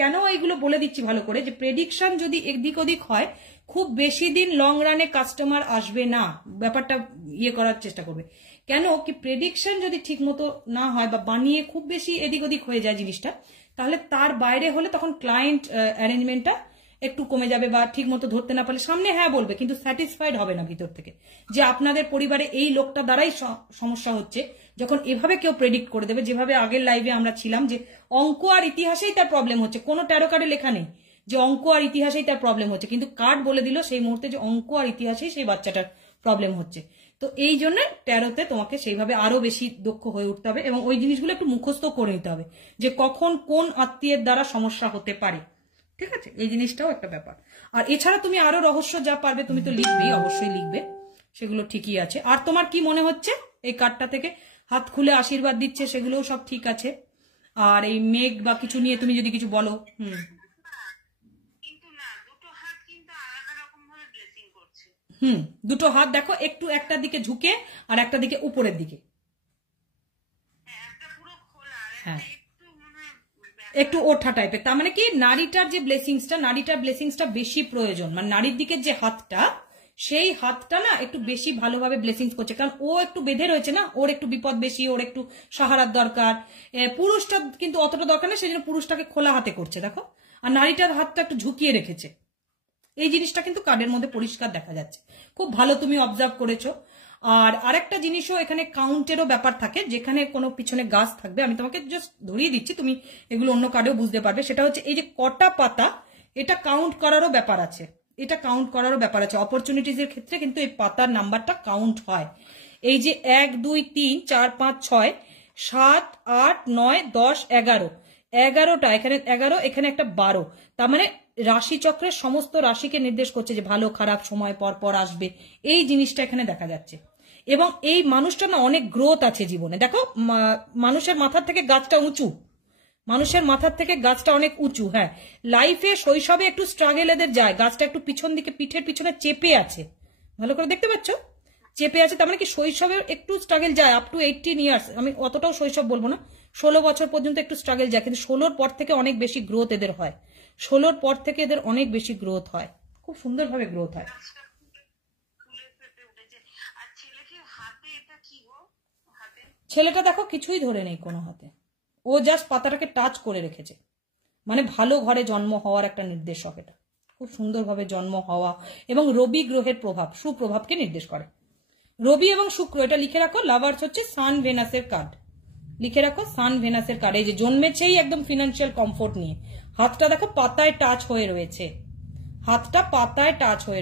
কেন এইগুলো বলে দিচ্ছি ভালো করে, যে প্রেডিকশন যদি এদিক ওদিক হয় খুব বেশি দিন লং রানে কাস্টমার আসবে না, ব্যাপারটা ইয়ে করার চেষ্টা করবে। কেন কি প্রেডিকশন যদি ঠিক মতো না হয় বা বানিয়ে খুব বেশি এদিক ওদিক হয়ে যায় জিনিসটা, তাহলে তার বাইরে হলে তখন ক্লায়েন্ট অ্যারেঞ্জমেন্টটা একটু কমে যাবে, বা ঠিক মতো ধরতে না পারলে সামনে হ্যাঁ বলবে কিন্তু স্যাটিসফাইড হবে না ভিতর থেকে, যে আপনাদের পরিবারে এই লোকটা দ্বারাই সমস্যা হচ্ছে। যখন এভাবে কেউ প্রেডিক্ট করে দেবে, যেভাবে আগের লাইভে আমরা ছিলাম যে অঙ্ক আর ইতিহাসেই তার প্রবলেম হচ্ছে, কোনো ট্যারো কার্ডে লেখা নেই যে অঙ্ক আর ইতিহাসেই তার প্রবলেম হচ্ছে, কিন্তু কার্ড বলে দিল সেই মুহূর্তে যে অঙ্ক আর ইতিহাসেই সেই বাচ্চাটার প্রবলেম হচ্ছে। তো এই জন্য ট্যারোতে তোমাকে সেইভাবে আরো বেশি দক্ষ হয়ে উঠতে হবে, এবং ওই জিনিসগুলো একটু মুখস্থ করে নিতে হবে যে কখন কোন আত্মীয়ের দ্বারা সমস্যা হতে পারে। ঠিক আছে, এই জিনিসটাও একটা ব্যাপার। আর এছাড়া তুমি আরো রহস্য যা পারবে তুমি তো লিখবেই, অবশ্যই লিখবে, সেগুলো ঠিকই আছে। আর তোমার কি মনে হচ্ছে এই কার্ডটা থেকে? হাত খুলে আশীর্বাদ দিচ্ছে, সেগুলোও সব ঠিক আছে। আর এই মেঘ বা কিছু নিয়ে তুমি যদি কিছু বলো। দুটো হাত দেখো, একটু একটা দিকে ঝুঁকে আর একটা দিকে উপরের দিকে, হ্যাঁ একটু ওঠা টাইপের। তার মানে কি নারীটার ব্লেসিংসটা বেশি প্রয়োজন, মানে নারীর দিকের যে হাতটা, সেই হাতটা না একটু বেশি ভালোভাবে ব্লেসিংস করছে, কারণ ও একটু বেঁধে রয়েছে না, ওর একটু বিপদ বেশি, ওর একটু সাহারার দরকার। পুরুষটা কিন্তু অতটা দরকার নেই, সেই জন্য পুরুষটাকে খোলা হাতে করছে দেখো, আর নারীটার হাতটা একটু ঝুঁকিয়ে রেখেছে। এই জিনিসটা কিন্তু কার্ডের মধ্যে পরিষ্কার দেখা যাচ্ছে, খুব ভালো তুমি অবজার্ভ করেছো। আর আরেকটা জিনিসও এখানে কাউন্টেরও ব্যাপার থাকে, যেখানে কোনো পিছনে গাছ থাকবে, আমি তোমাকে জাস্ট ধরিয়ে দিচ্ছি, তুমি এগুলো অন্য কার্ডেও বুঝতে পারবে। সেটা হচ্ছে এই যে কটা পাতা, এটা কাউন্ট করারও ব্যাপার আছে, অপরচুনিটিজের ক্ষেত্রে কিন্তু এই পাতার নাম্বারটা কাউন্ট হয়। এই যে 1 2 3 4 5 6 7 8 9 10 11, 11টা, এখানে 11, এখানে একটা 12, তার মানে রাশিচক্রের সমস্ত রাশিকে নির্দেশ করছে যে ভালো খারাপ সময় পর পর আসবে, এই জিনিসটা এখানে দেখা যাচ্ছে। এবং এই মানুষটা না অনেক গ্রোথ আছে জীবনে, দেখো মানুষের মাথার থেকে গাছটা উঁচু, অনেক উঁচু। হ্যাঁ, লাইফে শৈশবে একটু স্ট্রাগল এদের যায়, গাছটা একটু পিছন দিকে পিঠের পিছনে চেপে আছে, ভালো করে দেখতে পাচ্ছ, চেপে আছে, তার মানে কি শৈশবে একটু স্ট্রাগল যায় আপ টু 18 ইয়ার্স, আমি অতটাও শৈশব বলবো না, 16 বছর পর্যন্ত একটু স্ট্রাগল যায়, কিন্তু 16র পর থেকে অনেক বেশি গ্রোথ এদের হয়, 16র পর থেকে এদের অনেক বেশি গ্রোথ হয়, খুব সুন্দরভাবে গ্রোথ হয়। ছেলেটা দেখো কিছুই ধরে নেই কোনো হাতে, ও জাস্ট পাতাটাকে টাচ করে রেখেছে, মানে ভালো ঘরে জন্ম হওয়ার একটা নির্দেশক, এটা খুব সুন্দরভাবে জন্ম হওয়া, এবং রবি গ্রহের প্রভাব, সুপ্রভাবকে নির্দেশ করে। রবি এবং শুক্র, এটা লিখে রাখো, লাভার্স হচ্ছে সান ভেনাসের কার্ড, লিখে রাখো সান ভেনাসের কার্ড। এই যে জন্মেছেই একদম ফিনান্সিয়াল কমফোর্ট নিয়ে, হাতটা দেখো পাতায় টাচ হয়ে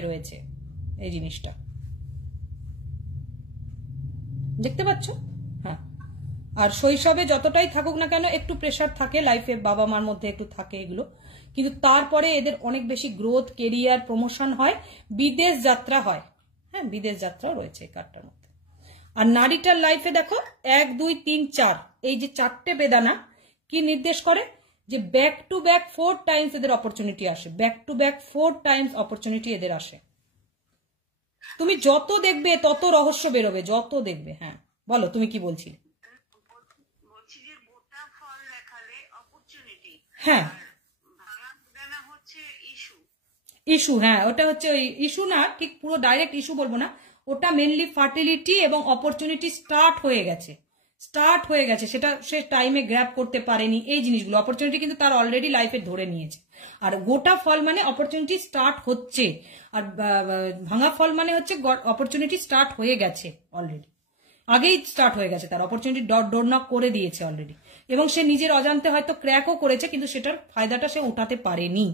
রয়েছে, এই জিনিসটা দেখতে পাচ্ছ? হ্যাঁ, আর শৈশবে যতটাই থাকুক না কেন একটু প্রেশার থাকে লাইফে, বাবা মার মধ্যে একটু থাকে এগুলো, কিন্তু তারপরে এদের অনেক বেশি গ্রোথ, কেরিয়ার, প্রমোশন হয়, বিদেশ যাত্রা হয়। হ্যাঁ, বিদেশ যাত্রাও রয়েছে এই কার্ডটার মধ্যে। আর নারীটার লাইফে দেখো 1 2 3 4, এই যে 4টে বেদানা কি নির্দেশ করে, যে ব্যাক টু ব্যাক 4 টাইমস এদের অপরচুনিটি আসে, এদের আসে। তুমি যত দেখবে তত রহস্য বেরোবে, যত দেখবে। হ্যাঁ বলো, তুমি কি বলছিলে? হ্যাঁ ইস্যু, হ্যাঁ ওটা হচ্ছে ওই ইস্যু না, ঠিক পুরো ডাইরেক্ট ইস্যু বলবো না, ওটা মেনলি ফার্টিলিটি এবং অপরচুনিটি স্টার্ট হয়ে গেছে, সেটা সে টাইমে গ্র্যাব করতে পারেনি, এই জিনিসগুলো। অপরচুনিটি কিন্তু তার অলরেডি লাইফে ধরে নিয়েছে। আর গোটা ফল মানে অপরচুনিটি স্টার্ট হচ্ছে, আর ভাঙা ফল মানে হচ্ছে অপরচুনিটি স্টার্ট হয়ে গেছে অলরেডি। আগেই স্টার্ট হয়ে গেছে, তার অপরচুনিটি ডোর নক করে দিয়েছে অলরেডি, এবং সে নিজের অজান্তে হয়তো ক্র্যাকও করেছে, কিন্তু সেটার ফায়দাটা সে উঠাতে পারেনি,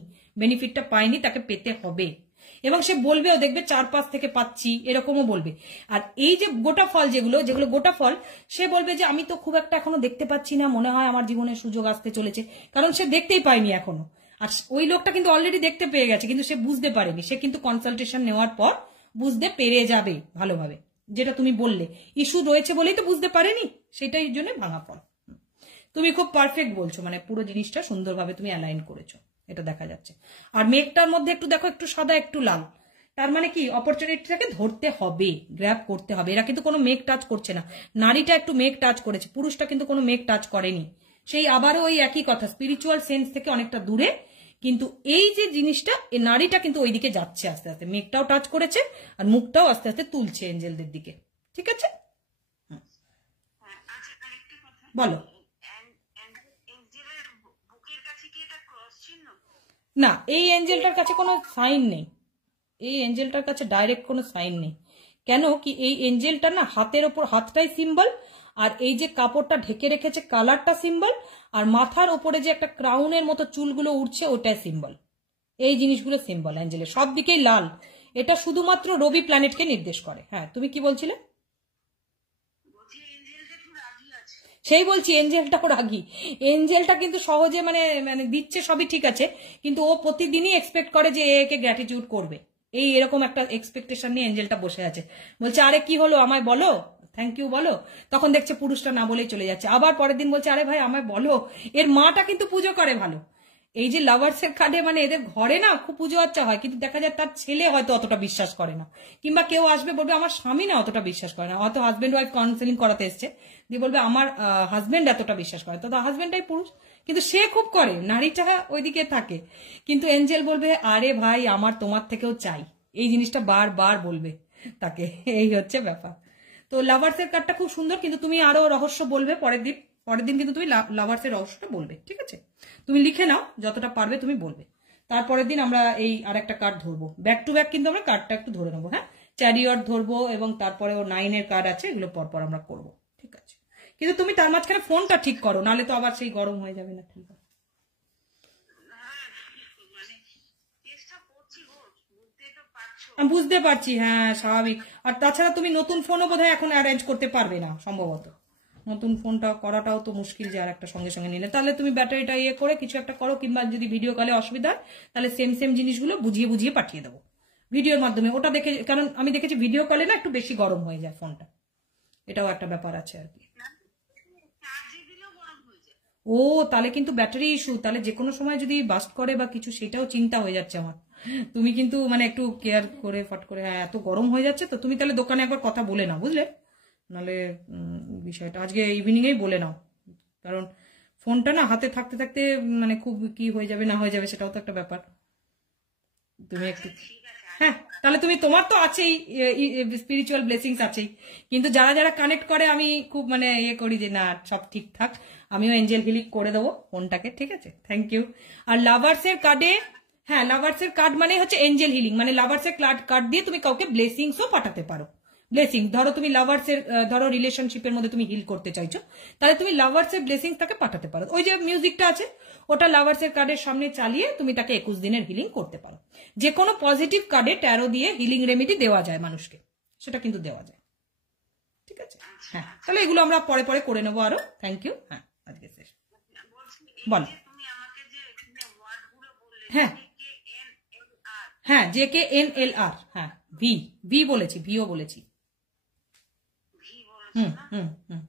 বেনিফিটটা পায়নি, তাকে পেতে হবে। এবং সে বলবেও, দেখবে 4-5 থেকে পাচ্ছি, এরকমও বলবে। আর এই যে গোটা ফল যেগুলো গোটা ফল, সে বলবে যে আমি তো খুব একটা এখনো দেখতে পাচ্ছি না, মনে হয় আমার জীবনে সুযোগ আসতে চলেছে, কারণ সে দেখতেই পায়নি এখনো। আর ওই লোকটা কিন্তু অলরেডি দেখতে পেয়ে গেছে, কিন্তু সে বুঝতে পারেনি, সে কিন্তু কনসালটেশন নেওয়ার পর বুঝতে পেরে যাবে ভালোভাবে। যেটা তুমি বললে, ইস্যু রয়েছে বলেই তো বুঝতে পারেনি, সেটাই জন্য ভাঙা ফল। তুমি খুব পারফেক্ট বলছো, মানে পুরো জিনিসটা সুন্দরভাবে তুমি অ্যালাইন করেছো, এটা দেখা যাচ্ছে। আর মেঘটার মধ্যে একটু দেখো, একটু সাদা একটু লাল, তার মানে কি অপরচুনিটিটাকে ধরতে হবে, গ্র্যাব করতে হবে। এরা কিন্তু কোনো মেঘ টাচ করছে না, নারীটা একটু মেঘ টাচ করেছে, পুরুষটা কিন্তু কোনো মেঘ টাচ করেনি। সেই আবারও ওই একই কথা, স্পিরিচুয়াল সেন্স থেকে অনেকটা দূরে, কিন্তু এই যে জিনিসটা, এই নারীটা কিন্তু ওইদিকে যাচ্ছে আস্তে আস্তে, মেঘটাও টাচ করেছে আর মুখটাও আস্তে আস্তে তুলছে এঞ্জেলদের দিকে। ঠিক আছে, বলো। না, এই এঞ্জেলটার কাছে কোনো সাইন নেই, এই এঞ্জেলটার কাছে ডাইরেক্ট কোনো সাইন নেই। কেন কি, এই এঞ্জেলটা না হাতের ওপর, হাতটাই সিম্বল, আর এই যে কাপড়টা ঢেকে রেখেছে কালারটা সিম্বল, আর মাথার ওপরে যে একটা ক্রাউনের মতো চুলগুলো উঠছে ওটাই সিম্বল। এই জিনিসগুলো সিম্বল অ্যাঞ্জেলের, সব দিকেই লাল। এটা শুধুমাত্র রবি প্ল্যানেটকে নির্দেশ করে। হ্যাঁ, তুমি কি বলছিলে? সেই বলছি, এঞ্জেলটাও রাগী। এঞ্জেলটা কিন্তু সহজে মানে মানে দিচ্ছে, সবই ঠিক আছে, কিন্তু ও প্রতিদিনই এক্সপেক্ট করে যে একে গ্র্যাটিটিউড করবে, এই এরকম একটা এক্সপেকটেশন নিয়ে এঞ্জেলটা বসে আছে। বলছে আরে কি হলো, আমায় বলো, থ্যাংক ইউ বলো। তখন দেখছে পুরুষটা না বলেই চলে যাচ্ছে। আবার পরের দিন বলছে আরে ভাই আমায় বলো। এর মাটা কিন্তু পুজো করে ভালো। এই যে লাভার্স এর কার্ডে মানে এদের ঘরে না খুব পুজো আচ্ছা হয়, কিন্তু দেখা যায় তার ছেলে হয়তো অতটা বিশ্বাস করে না, কিংবা কেউ আসবে বলবে আমার স্বামী না অতটা বিশ্বাস করে না, হয়তো হাজবেন্ড ওয়াইফ কাউন্সেলিং করাতে এসছে, দিয়ে বলবে আমার হাজবেন্ড এতটা বিশ্বাস করে, তো হাজবেন্ডটাই পুরুষ, কিন্তু সে খুব করে, নারীটা ওইদিকে থাকে। কিন্তু এঞ্জেল বলবে আরে ভাই আমার তোমার থেকেও চাই, এই জিনিসটা বারবার বলবে তাকে, এই হচ্ছে ব্যাপার। তো লাভার্স এর কার্ডটা খুব সুন্দর, কিন্তু তুমি আরো রহস্য বলবে পরের দিন কিন্তু তুমি লাভার্স এর রহস্যটা বলবে, ঠিক আছে? তুমি লিখে নাও, যতটা পারবে তুমি বলবে। তারপরের দিন আমরা এই আর একটা কার্ড ধরবো, ব্যাক টু ব্যাক কিন্তু আমরা কার্ডটা একটু ধরে নেবো। হ্যাঁ, চ্যারিয়ট ধরবো, এবং তারপরে ও 9 এর কার্ড আছে, এগুলো পরপর আমরা করবো, ঠিক আছে? কিন্তু তুমি তার মাঝখানে ফোনটা ঠিক করো, নাহলে তো আবার সেই গরম হয়ে যাবে না। ঠিক আছে, আমি বুঝতে পারছি, হ্যাঁ স্বাভাবিক। আর তাছাড়া তুমি নতুন ফোনও বোধহয় এখন অ্যারেঞ্জ করতে পারবে না সম্ভবত, নতুন ফোনটা করাটাও তো মুশকিল যে আর একটা সঙ্গে সঙ্গে নিলে। তাহলে তুমি ব্যাটারিটা ইয়ে করে কিছু একটা করো, কিংবা যদি ভিডিও কলে অসুবিধা হয় তাহলে সেম জিনিসগুলো বুঝিয়ে বুঝিয়ে পাঠিয়ে দেবো ভিডিওর মাধ্যমে। ওটা দেখে, কারণ আমি দেখেছি ভিডিও কলে না একটু বেশি গরম হয়ে যায় ফোনটা, এটাও একটা ব্যাপার আছে আর কি। ও তাহলে কিন্তু ব্যাটারি ইস্যু, তাহলে যে কোনো সময় যদি বাস্ট করে বা কিছু, সেটাও চিন্তা হয়ে যাচ্ছে আমার। তুমি কিন্তু মানে একটু কেয়ার করে ফট করে, হ্যাঁ এত গরম হয়ে যাচ্ছে তো, তুমি তাহলে দোকানে একবার কথা বলে নাও, বুঝলে? নাহলে বিষয়টা আজকে ইভিনিং এই বলে নাও, কারণ ফোনটা না হাতে থাকতে থাকতে মানে খুব কি হয়ে যাবে না হয়ে যাবে, সেটাও তো একটা ব্যাপার। তুমি একটু, হ্যাঁ তাহলে তুমি, তোমার তো আছেই স্পিরিচুয়াল ব্লেসিংস আছেই, কিন্তু যারা যারা কানেক্ট করে আমি খুব মানে ইয়ে করি যে না সব ঠিকঠাক, আমিও এঞ্জেল হিলিং করে দেবো ফোনটাকে, ঠিক আছে? Thank you. আর লাভার্স এর কার্ডে, হ্যাঁ লাভার্স এর কার্ড মানে হচ্ছে এঞ্জেল হিলিং, মানে লাভার্স এর কার্ড দিয়ে তুমি কাউকে ব্লেসিংসও পাঠাতে পারো। ব্লেসিং ধরো তুমি লাভার্স এর, ধরো রিলেশনশিপের মধ্যে তুমি হিল করতে চাইছো, তাহলে তুমি লাভার্স এর ব্লেসিংস তাকে পাঠাতে পারো। ওই যে মিউজিকটা আছে ওটা লাভার্স এর কার্ডের সামনে চালিয়ে তুমি তাকে 21 দিনের হিলিং করতে পারো। যে কোনো পজিটিভ কার্ডে ট্যারো দিয়ে হিলিং রেমেডি দেওয়া যায় মানুষকে, সেটা কিন্তু দেওয়া যায়, ঠিক আছে? হ্যাঁ, তাহলে এগুলো আমরা পরে পরে করে নেবো আরো। Thank you. হ্যাঁ আজকে শেষ, বলো। হ্যাঁ হ্যাঁ, JKNLR, হ্যাঁ ভি বলেছি, ভিও বলেছি। হুম হুম হুম,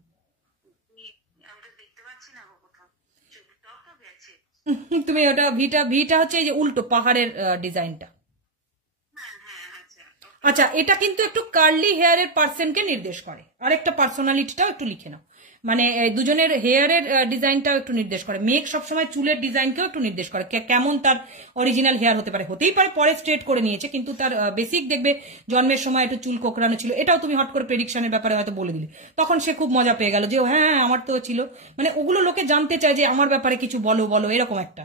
তুমি ওটা ভিটা হচ্ছে এই যে উল্টো পাহাড়ের ডিজাইনটা। আচ্ছা, এটা কিন্তু একটু কার্লি হেয়ারের পার্সনকে নির্দেশ করে, আরেকটা পার্সোনালিটিটাও একটু লিখে নাও, মানে দুজনের হেয়ারের ডিজাইনটাও একটু নির্দেশ করে। মেঘ সবসময় চুলের ডিজাইনকেও একটু নির্দেশ করে, কেমন তার অরিজিনাল হেয়ার হতে পারে, হতেই পারে পরে স্ট্রেট করে নিয়েছে, কিন্তু তার বেসিক দেখবে জন্মের সময় একটু চুল কোকড়ানো ছিল, এটাও তুমি হট করে প্রেডিকশনের ব্যাপারে হয়তো বলে দিলে, তখন সে খুব মজা পেয়ে গেল যে হ্যাঁ আমার তো ছিল, মানে ওগুলো লোকে জানতে চায় যে আমার ব্যাপারে কিছু বলো বলো, এরকম একটা,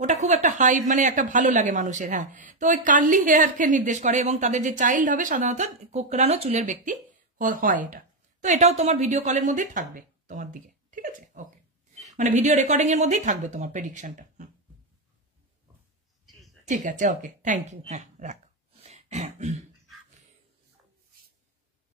ওটা খুব একটা হাই মানে একটা ভালো লাগে মানুষের। হ্যাঁ, তো ওই কার্লি হেয়ারকে নির্দেশ করে, এবং তাদের যে চাইল্ড হবে সাধারণত কোকড়ানো চুলের ব্যক্তি হয় এটা। তো এটাও তোমার ভিডিও কলের মধ্যেই থাকবে তোমার দিকে, ঠিক আছে? ওকে, মানে ভিডিও রেকর্ডিং এর মধ্যেই থাকবে তোমার প্রেডিকশনটা। ঠিক আছে, ওকে, থ্যাংক ইউ। হ্যাঁ, রাখো।